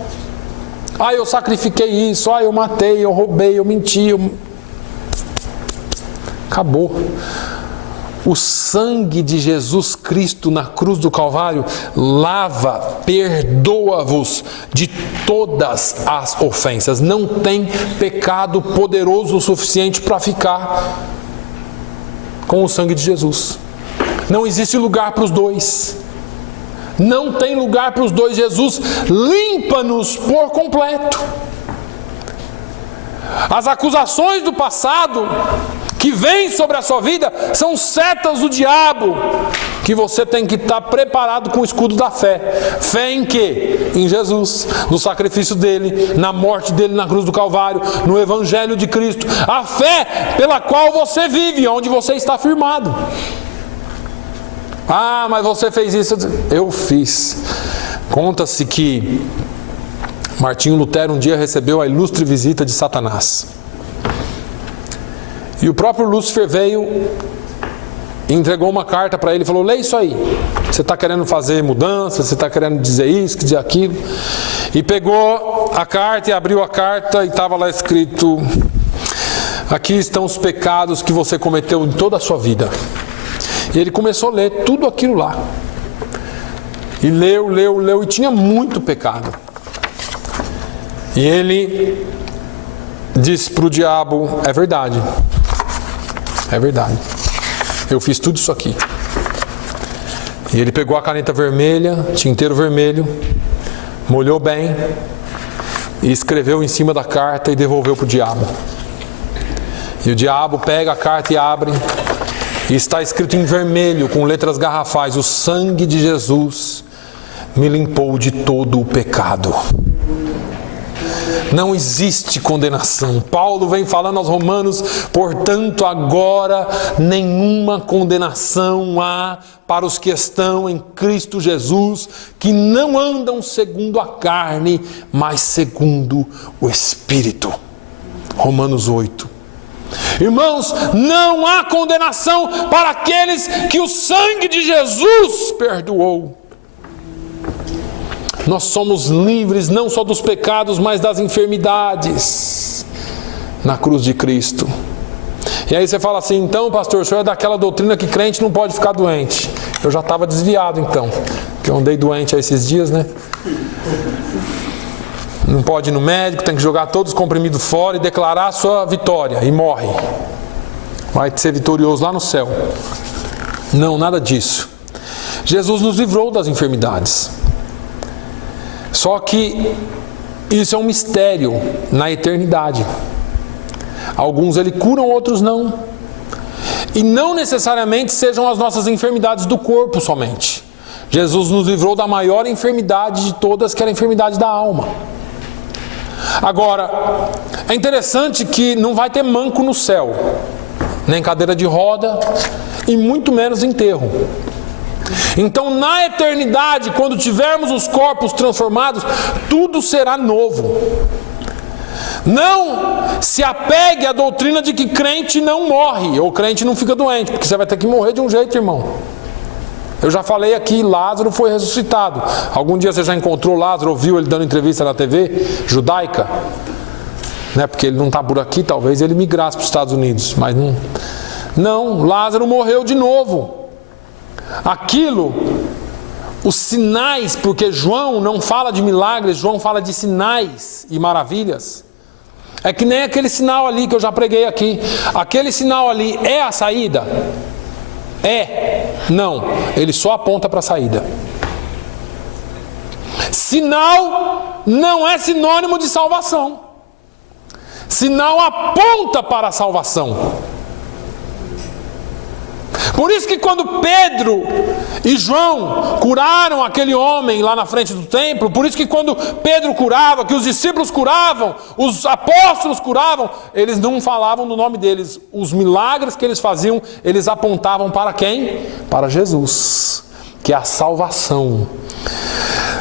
Eu sacrifiquei isso, eu matei, eu roubei, eu menti. Acabou. O sangue de Jesus Cristo na cruz do Calvário lava, perdoa-vos de todas as ofensas. Não tem pecado poderoso o suficiente para ficar com o sangue de Jesus. Não existe lugar para os dois. Não tem lugar para os dois. Jesus limpa-nos por completo. As acusações do passado que vêm sobre a sua vida são setas do diabo, que você tem que estar preparado com o escudo da fé. Fé em quê? Em Jesus, no sacrifício dele, na morte dele na cruz do Calvário, no Evangelho de Cristo. A fé pela qual você vive, onde você está firmado. Ah, mas você fez isso. Eu fiz. Conta-se que Martinho Lutero um dia recebeu a ilustre visita de Satanás. E o próprio Lúcifer veio e entregou uma carta para ele e falou: lê isso aí, você está querendo fazer mudança, você está querendo dizer isso, dizer aquilo. E pegou a carta e abriu a carta e estava lá escrito: aqui estão os pecados que você cometeu em toda a sua vida. E ele começou a ler tudo aquilo lá. E leu, e tinha muito pecado. E ele disse para o diabo: é verdade, eu fiz tudo isso aqui. E ele pegou a caneta vermelha, tinteiro vermelho, molhou bem e escreveu em cima da carta e devolveu para o diabo. E o diabo pega a carta e abre, e está escrito em vermelho com letras garrafais: o sangue de Jesus me limpou de todo o pecado. Não existe condenação. Paulo vem falando aos Romanos: portanto agora nenhuma condenação há para os que estão em Cristo Jesus, que não andam segundo a carne, mas segundo o Espírito. Romanos 8. Irmãos, não há condenação para aqueles que o sangue de Jesus perdoou. Nós somos livres não só dos pecados, mas das enfermidades na cruz de Cristo. E aí você fala assim: então pastor, o senhor é daquela doutrina que crente não pode ficar doente. Eu já estava desviado então, que eu andei doente há esses dias, né? Não pode ir no médico, tem que jogar todos os comprimidos fora e declarar a sua vitória, e morre. Vai ser vitorioso lá no céu. Não, nada disso. Jesus nos livrou das enfermidades. Só que isso é um mistério na eternidade. Alguns ele curam, outros não. E não necessariamente sejam as nossas enfermidades do corpo somente. Jesus nos livrou da maior enfermidade de todas, que era a enfermidade da alma. Agora, é interessante que não vai ter manco no céu, nem cadeira de roda, e muito menos enterro. Então, na eternidade, quando tivermos os corpos transformados, tudo será novo. Não se apegue à doutrina de que crente não morre, ou crente não fica doente, porque você vai ter que morrer de um jeito, irmão. Eu já falei aqui, Lázaro foi ressuscitado. Algum dia você já encontrou Lázaro, ouviu ele dando entrevista na TV judaica? Né? Porque ele não está por aqui, talvez ele migrasse para os Estados Unidos, mas não. Não, Lázaro morreu de novo. Aquilo, os sinais, porque João não fala de milagres, João fala de sinais e maravilhas. É que nem aquele sinal ali que eu já preguei aqui. Aquele sinal ali é a saída? É? Não, ele só aponta para a saída. Sinal não é sinônimo de salvação. Sinal aponta para a salvação. Por isso que quando Pedro e João curaram aquele homem lá na frente do templo, por isso que quando Pedro curava, que os discípulos curavam, os apóstolos curavam, eles não falavam do nome deles. Os milagres que eles faziam, eles apontavam para quem? Para Jesus, que é a salvação.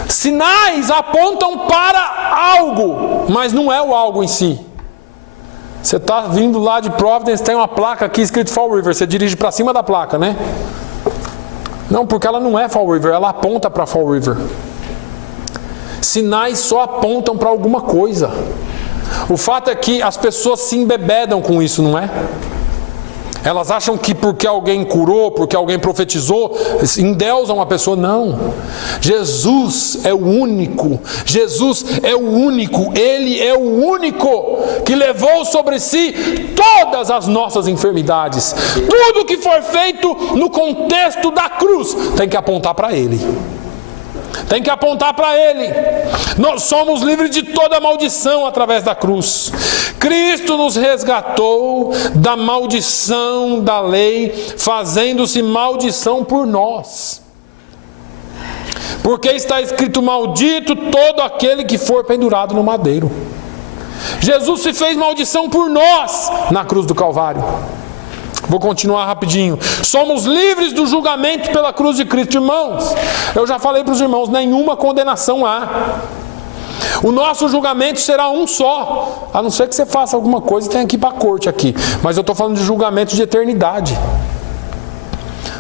Sinais apontam para algo, mas não é o algo em si. Você está vindo lá de Providence, tem uma placa aqui escrito Fall River, você dirige para cima da placa, né? Não, porque ela não é Fall River, ela aponta para Fall River. Sinais só apontam para alguma coisa. O fato é que as pessoas se embebedam com isso, não é? Elas acham que porque alguém curou, porque alguém profetizou, endeusam a pessoa. Não. Jesus é o único. Jesus é o único. Ele é o único que levou sobre si todas as nossas enfermidades. Tudo que for feito no contexto da cruz tem que apontar para Ele. tem que apontar para Ele. Nós somos livres de toda maldição através da cruz. Cristo nos resgatou da maldição da lei, fazendo-se maldição por nós. Porque está escrito: maldito todo aquele que for pendurado no madeiro. Jesus se fez maldição por nós na cruz do Calvário. Vou continuar rapidinho. Somos livres do julgamento pela cruz de Cristo. Irmãos, eu já falei para os irmãos, nenhuma condenação há. O nosso julgamento será um só, a não ser que você faça alguma coisa e tenha que ir para a corte aqui. Mas eu estou falando de julgamento de eternidade.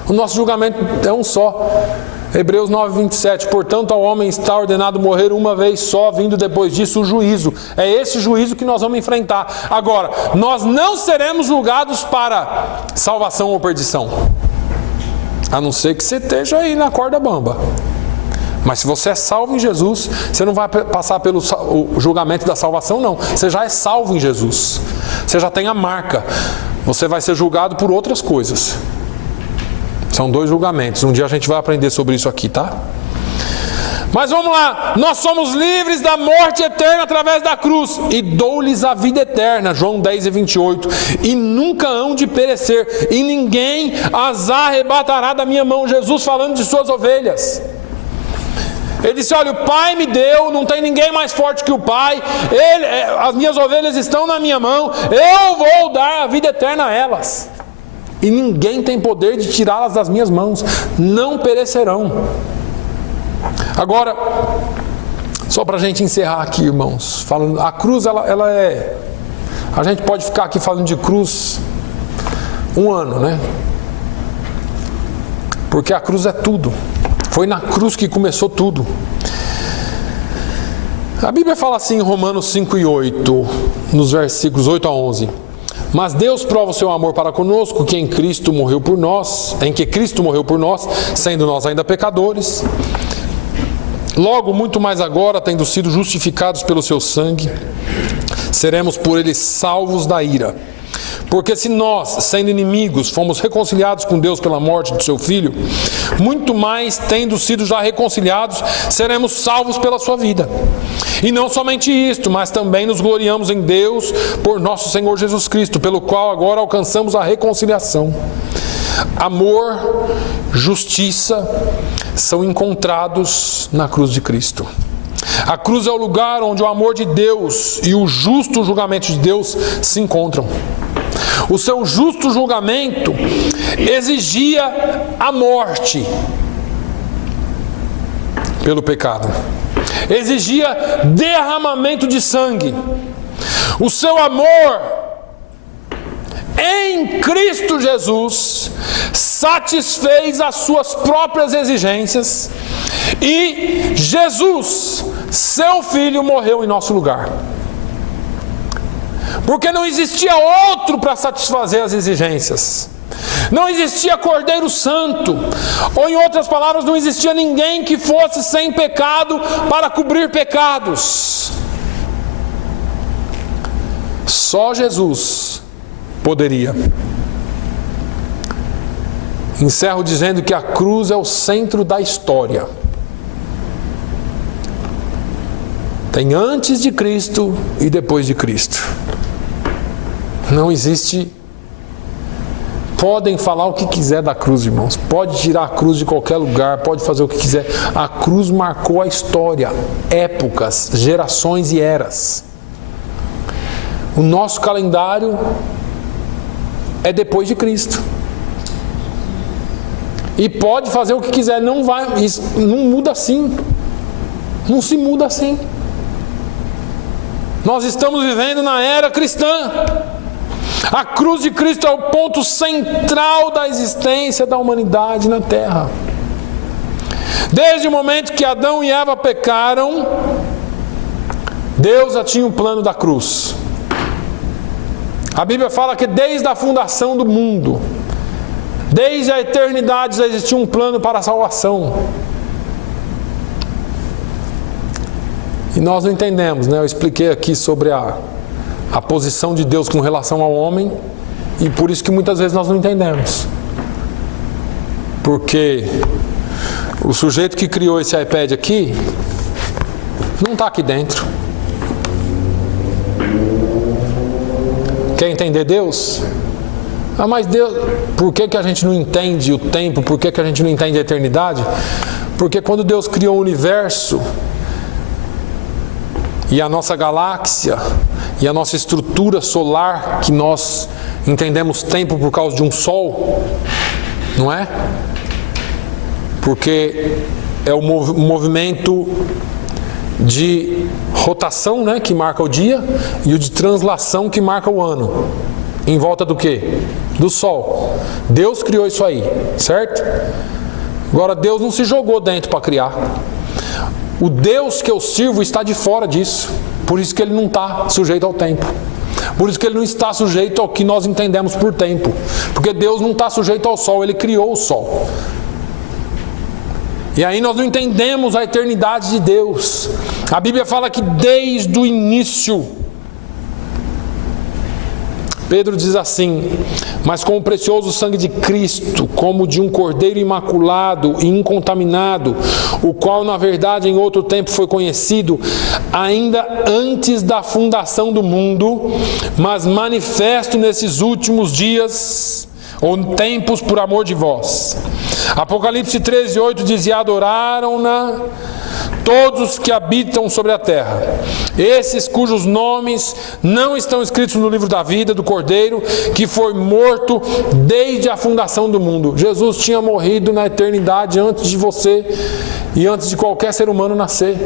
O nosso julgamento é um só. Hebreus 9, 27. Portanto, ao homem está ordenado morrer uma vez só, vindo depois disso o juízo. É esse juízo que nós vamos enfrentar. Agora, nós não seremos julgados para salvação ou perdição, a não ser que você esteja aí na corda bamba. Mas se você é salvo em Jesus, você não vai passar pelo julgamento da salvação, não. Você já é salvo em Jesus. Você já tem a marca. Você vai ser julgado por outras coisas. São dois julgamentos. Um dia a gente vai aprender sobre isso aqui, tá? Mas vamos lá. Nós somos livres da morte eterna através da cruz. E dou-lhes a vida eterna. João 10 e 28. E nunca hão de perecer. E ninguém as arrebatará da minha mão. Jesus falando de suas ovelhas. Ele disse: olha, o Pai me deu, não tem ninguém mais forte que o Pai. As minhas ovelhas estão na minha mão. Eu vou dar a vida eterna a elas. E ninguém tem poder de tirá-las das minhas mãos. Não perecerão. Agora, só para a gente encerrar aqui, irmãos, falando, a cruz, ela é... A gente pode ficar aqui falando de cruz um ano, né? Porque a cruz é tudo. Foi na cruz que começou tudo. A Bíblia fala assim em Romanos 5 e 8, nos versículos 8 a 11. Mas Deus prova o seu amor para conosco, que em que Cristo morreu por nós, sendo nós ainda pecadores. Logo, muito mais agora, tendo sido justificados pelo seu sangue, seremos por ele salvos da ira. Porque se nós, sendo inimigos, fomos reconciliados com Deus pela morte do seu Filho, muito mais, tendo sido já reconciliados, seremos salvos pela sua vida. E não somente isto, mas também nos gloriamos em Deus por nosso Senhor Jesus Cristo, pelo qual agora alcançamos a reconciliação. Amor, justiça são encontrados na cruz de Cristo. A cruz é o lugar onde o amor de Deus e o justo julgamento de Deus se encontram. O seu justo julgamento exigia a morte pelo pecado, exigia derramamento de sangue. O seu amor em Cristo Jesus satisfez as suas próprias exigências e Jesus, seu Filho, morreu em nosso lugar. Porque não existia outro para satisfazer as exigências. Não existia Cordeiro Santo. Ou, em outras palavras, não existia ninguém que fosse sem pecado para cobrir pecados. Só Jesus poderia. Encerro dizendo que a cruz é o centro da história. Tem antes de Cristo e depois de Cristo. Não existe. Podem falar o que quiser da cruz, irmãos. Pode tirar a cruz de qualquer lugar, pode fazer o que quiser. A cruz marcou a história, épocas, gerações e eras. O nosso calendário é depois de Cristo. E pode fazer o que quiser, não muda assim. Não se muda assim. Nós estamos vivendo na era cristã. A cruz de Cristo é o ponto central da existência da humanidade na Terra. Desde o momento que Adão e Eva pecaram, Deus já tinha um plano da cruz. A Bíblia fala que desde a fundação do mundo, desde a eternidade já existia um plano para a salvação. E nós não entendemos, né? Eu expliquei aqui sobre a posição de Deus com relação ao homem, e por isso que muitas vezes nós não entendemos. Porque O sujeito que criou esse iPad aqui não está aqui dentro. Quer entender Deus? Ah, mas Deus, por que a gente não entende o tempo? Por que a gente não entende a eternidade? Porque quando Deus criou o universo e a nossa galáxia e a nossa estrutura solar, que nós entendemos tempo por causa de um sol, não é? Porque é o movimento de rotação, né, que marca o dia, e o de translação que marca o ano. Em volta do quê? Do sol. Deus criou isso aí, certo? Agora, Deus não se jogou dentro para criar. O Deus que eu sirvo está de fora disso. Por isso que ele não está sujeito ao tempo. Por isso que ele não está sujeito ao que nós entendemos por tempo. Porque Deus não está sujeito ao sol, ele criou o sol. E aí nós não entendemos a eternidade de Deus. A Bíblia fala que desde o início, Pedro diz assim: mas com o precioso sangue de Cristo, como de um cordeiro imaculado e incontaminado, o qual na verdade em outro tempo foi conhecido, ainda antes da fundação do mundo, mas manifesto nesses últimos dias, ou tempos, por amor de vós. Apocalipse 13:8 diz: e adoraram-na todos os que habitam sobre a terra, esses cujos nomes não estão escritos no livro da vida do Cordeiro, que foi morto desde a fundação do mundo. Jesus tinha morrido na eternidade antes de você e antes de qualquer ser humano nascer.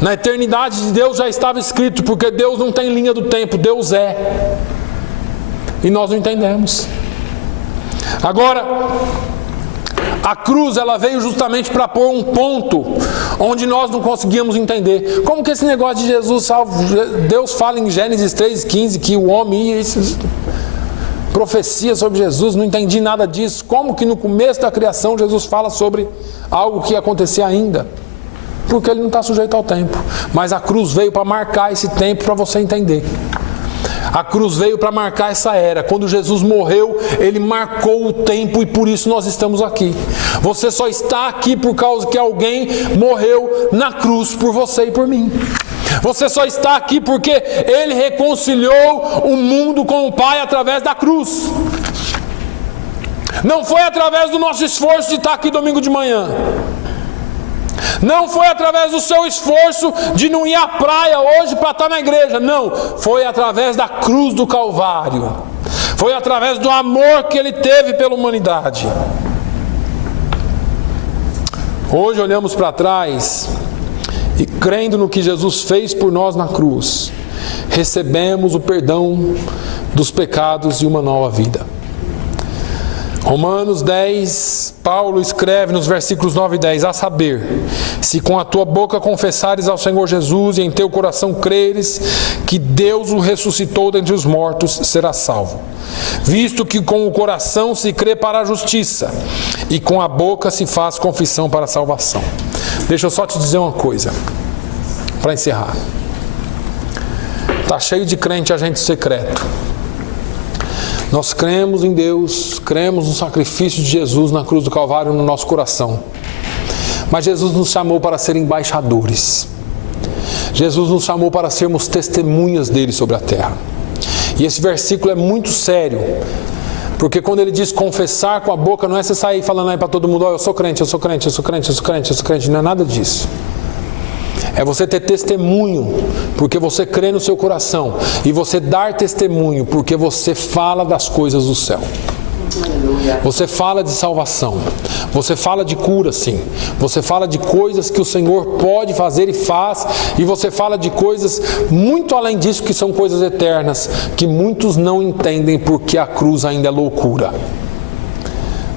Na eternidade de Deus já estava escrito, porque Deus não tem linha do tempo, Deus é. E nós não entendemos. Agora, a cruz, ela veio justamente para pôr um ponto onde nós não conseguíamos entender. Como que esse negócio de Jesus salvo? Deus fala em Gênesis 3:15 que o homem ia... profecia sobre Jesus, não entendi nada disso. Como que no começo da criação Jesus fala sobre algo que ia acontecer ainda? Porque ele não está sujeito ao tempo. Mas a cruz veio para marcar esse tempo para você entender. A cruz veio para marcar essa era. Quando Jesus morreu, ele marcou o tempo e por isso nós estamos aqui. Você só está aqui por causa que alguém morreu na cruz por você e por mim. Você só está aqui porque ele reconciliou o mundo com o Pai através da cruz. Não foi através do nosso esforço de estar aqui domingo de manhã. Não foi através do seu esforço de não ir à praia hoje para estar na igreja. Não, foi através da cruz do Calvário. Foi através do amor que ele teve pela humanidade. Hoje olhamos para trás e, crendo no que Jesus fez por nós na cruz, recebemos o perdão dos pecados e uma nova vida. Romanos 10, Paulo escreve nos versículos 9 e 10, a saber, se com a tua boca confessares ao Senhor Jesus e em teu coração creres que Deus o ressuscitou dentre os mortos, serás salvo. Visto que com o coração se crê para a justiça e com a boca se faz confissão para a salvação. Deixa eu só te dizer uma coisa, para encerrar. Está cheio de crente agente secreto. Nós cremos em Deus, cremos no sacrifício de Jesus na cruz do Calvário no nosso coração. Mas Jesus nos chamou para ser embaixadores. Jesus nos chamou para sermos testemunhas dele sobre a terra. E esse versículo é muito sério, porque quando ele diz confessar com a boca, não é você sair falando aí para todo mundo, eu sou crente, eu sou crente, eu sou crente, eu sou crente, eu sou crente, não é nada disso. É você ter testemunho, porque você crê no seu coração. E você dar testemunho, porque você fala das coisas do céu. Você fala de salvação. Você fala de cura, sim. Você fala de coisas que o Senhor pode fazer e faz. E você fala de coisas muito além disso, que são coisas eternas, que muitos não entendem porque a cruz ainda é loucura.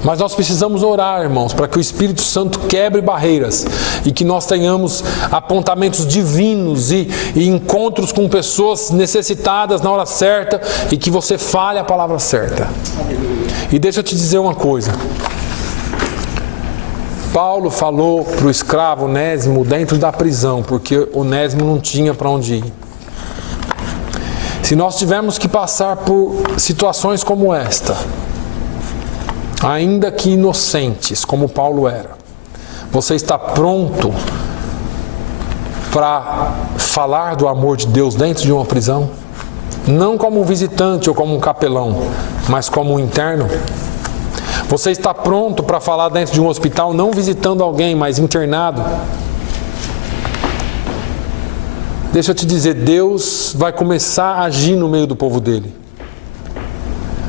Mas nós precisamos orar, irmãos, para que o Espírito Santo quebre barreiras e que nós tenhamos apontamentos divinos e encontros com pessoas necessitadas na hora certa e que você fale a palavra certa. E deixa eu te dizer uma coisa. Paulo falou para o escravo Onésimo dentro da prisão, porque Onésimo não tinha para onde ir. Se nós tivermos que passar por situações como esta, ainda que inocentes, como Paulo era, você está pronto para falar do amor de Deus dentro de uma prisão? Não como um visitante ou como um capelão, mas como um interno? Você está pronto para falar dentro de um hospital, não visitando alguém, mas internado? Deixa eu te dizer, Deus vai começar a agir no meio do povo dele.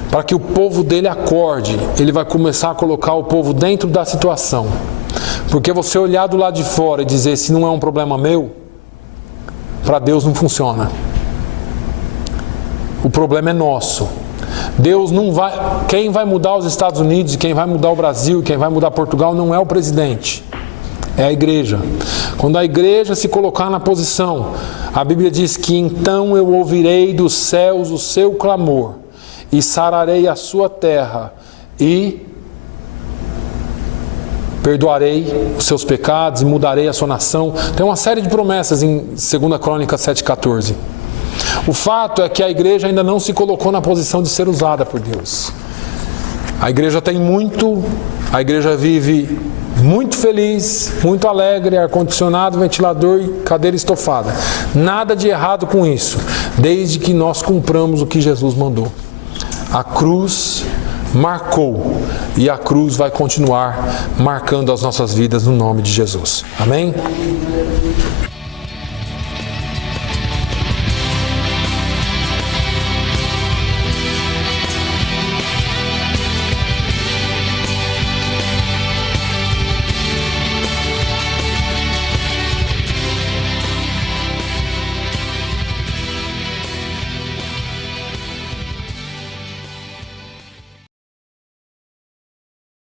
Para que o povo dele acorde, ele vai começar a colocar o povo dentro da situação. Porque você olhar do lado de fora e dizer, se não é um problema meu, para Deus não funciona. O problema é nosso. Deus não vai... Quem vai mudar os Estados Unidos, quem vai mudar o Brasil, quem vai mudar Portugal não é o presidente, é a igreja. Quando a igreja se colocar na posição, a Bíblia diz que então eu ouvirei dos céus o seu clamor e sararei a sua terra e perdoarei os seus pecados e mudarei a sua nação. Tem uma série de promessas em 2 Crônicas 7,14. O fato é que a igreja ainda não se colocou na posição de ser usada por Deus. A igreja tem muito, a igreja vive muito feliz, muito alegre, ar-condicionado, ventilador e cadeira estofada. Nada de errado com isso, desde que nós cumpramos o que Jesus mandou. A cruz marcou e a cruz vai continuar marcando as nossas vidas no nome de Jesus. Amém?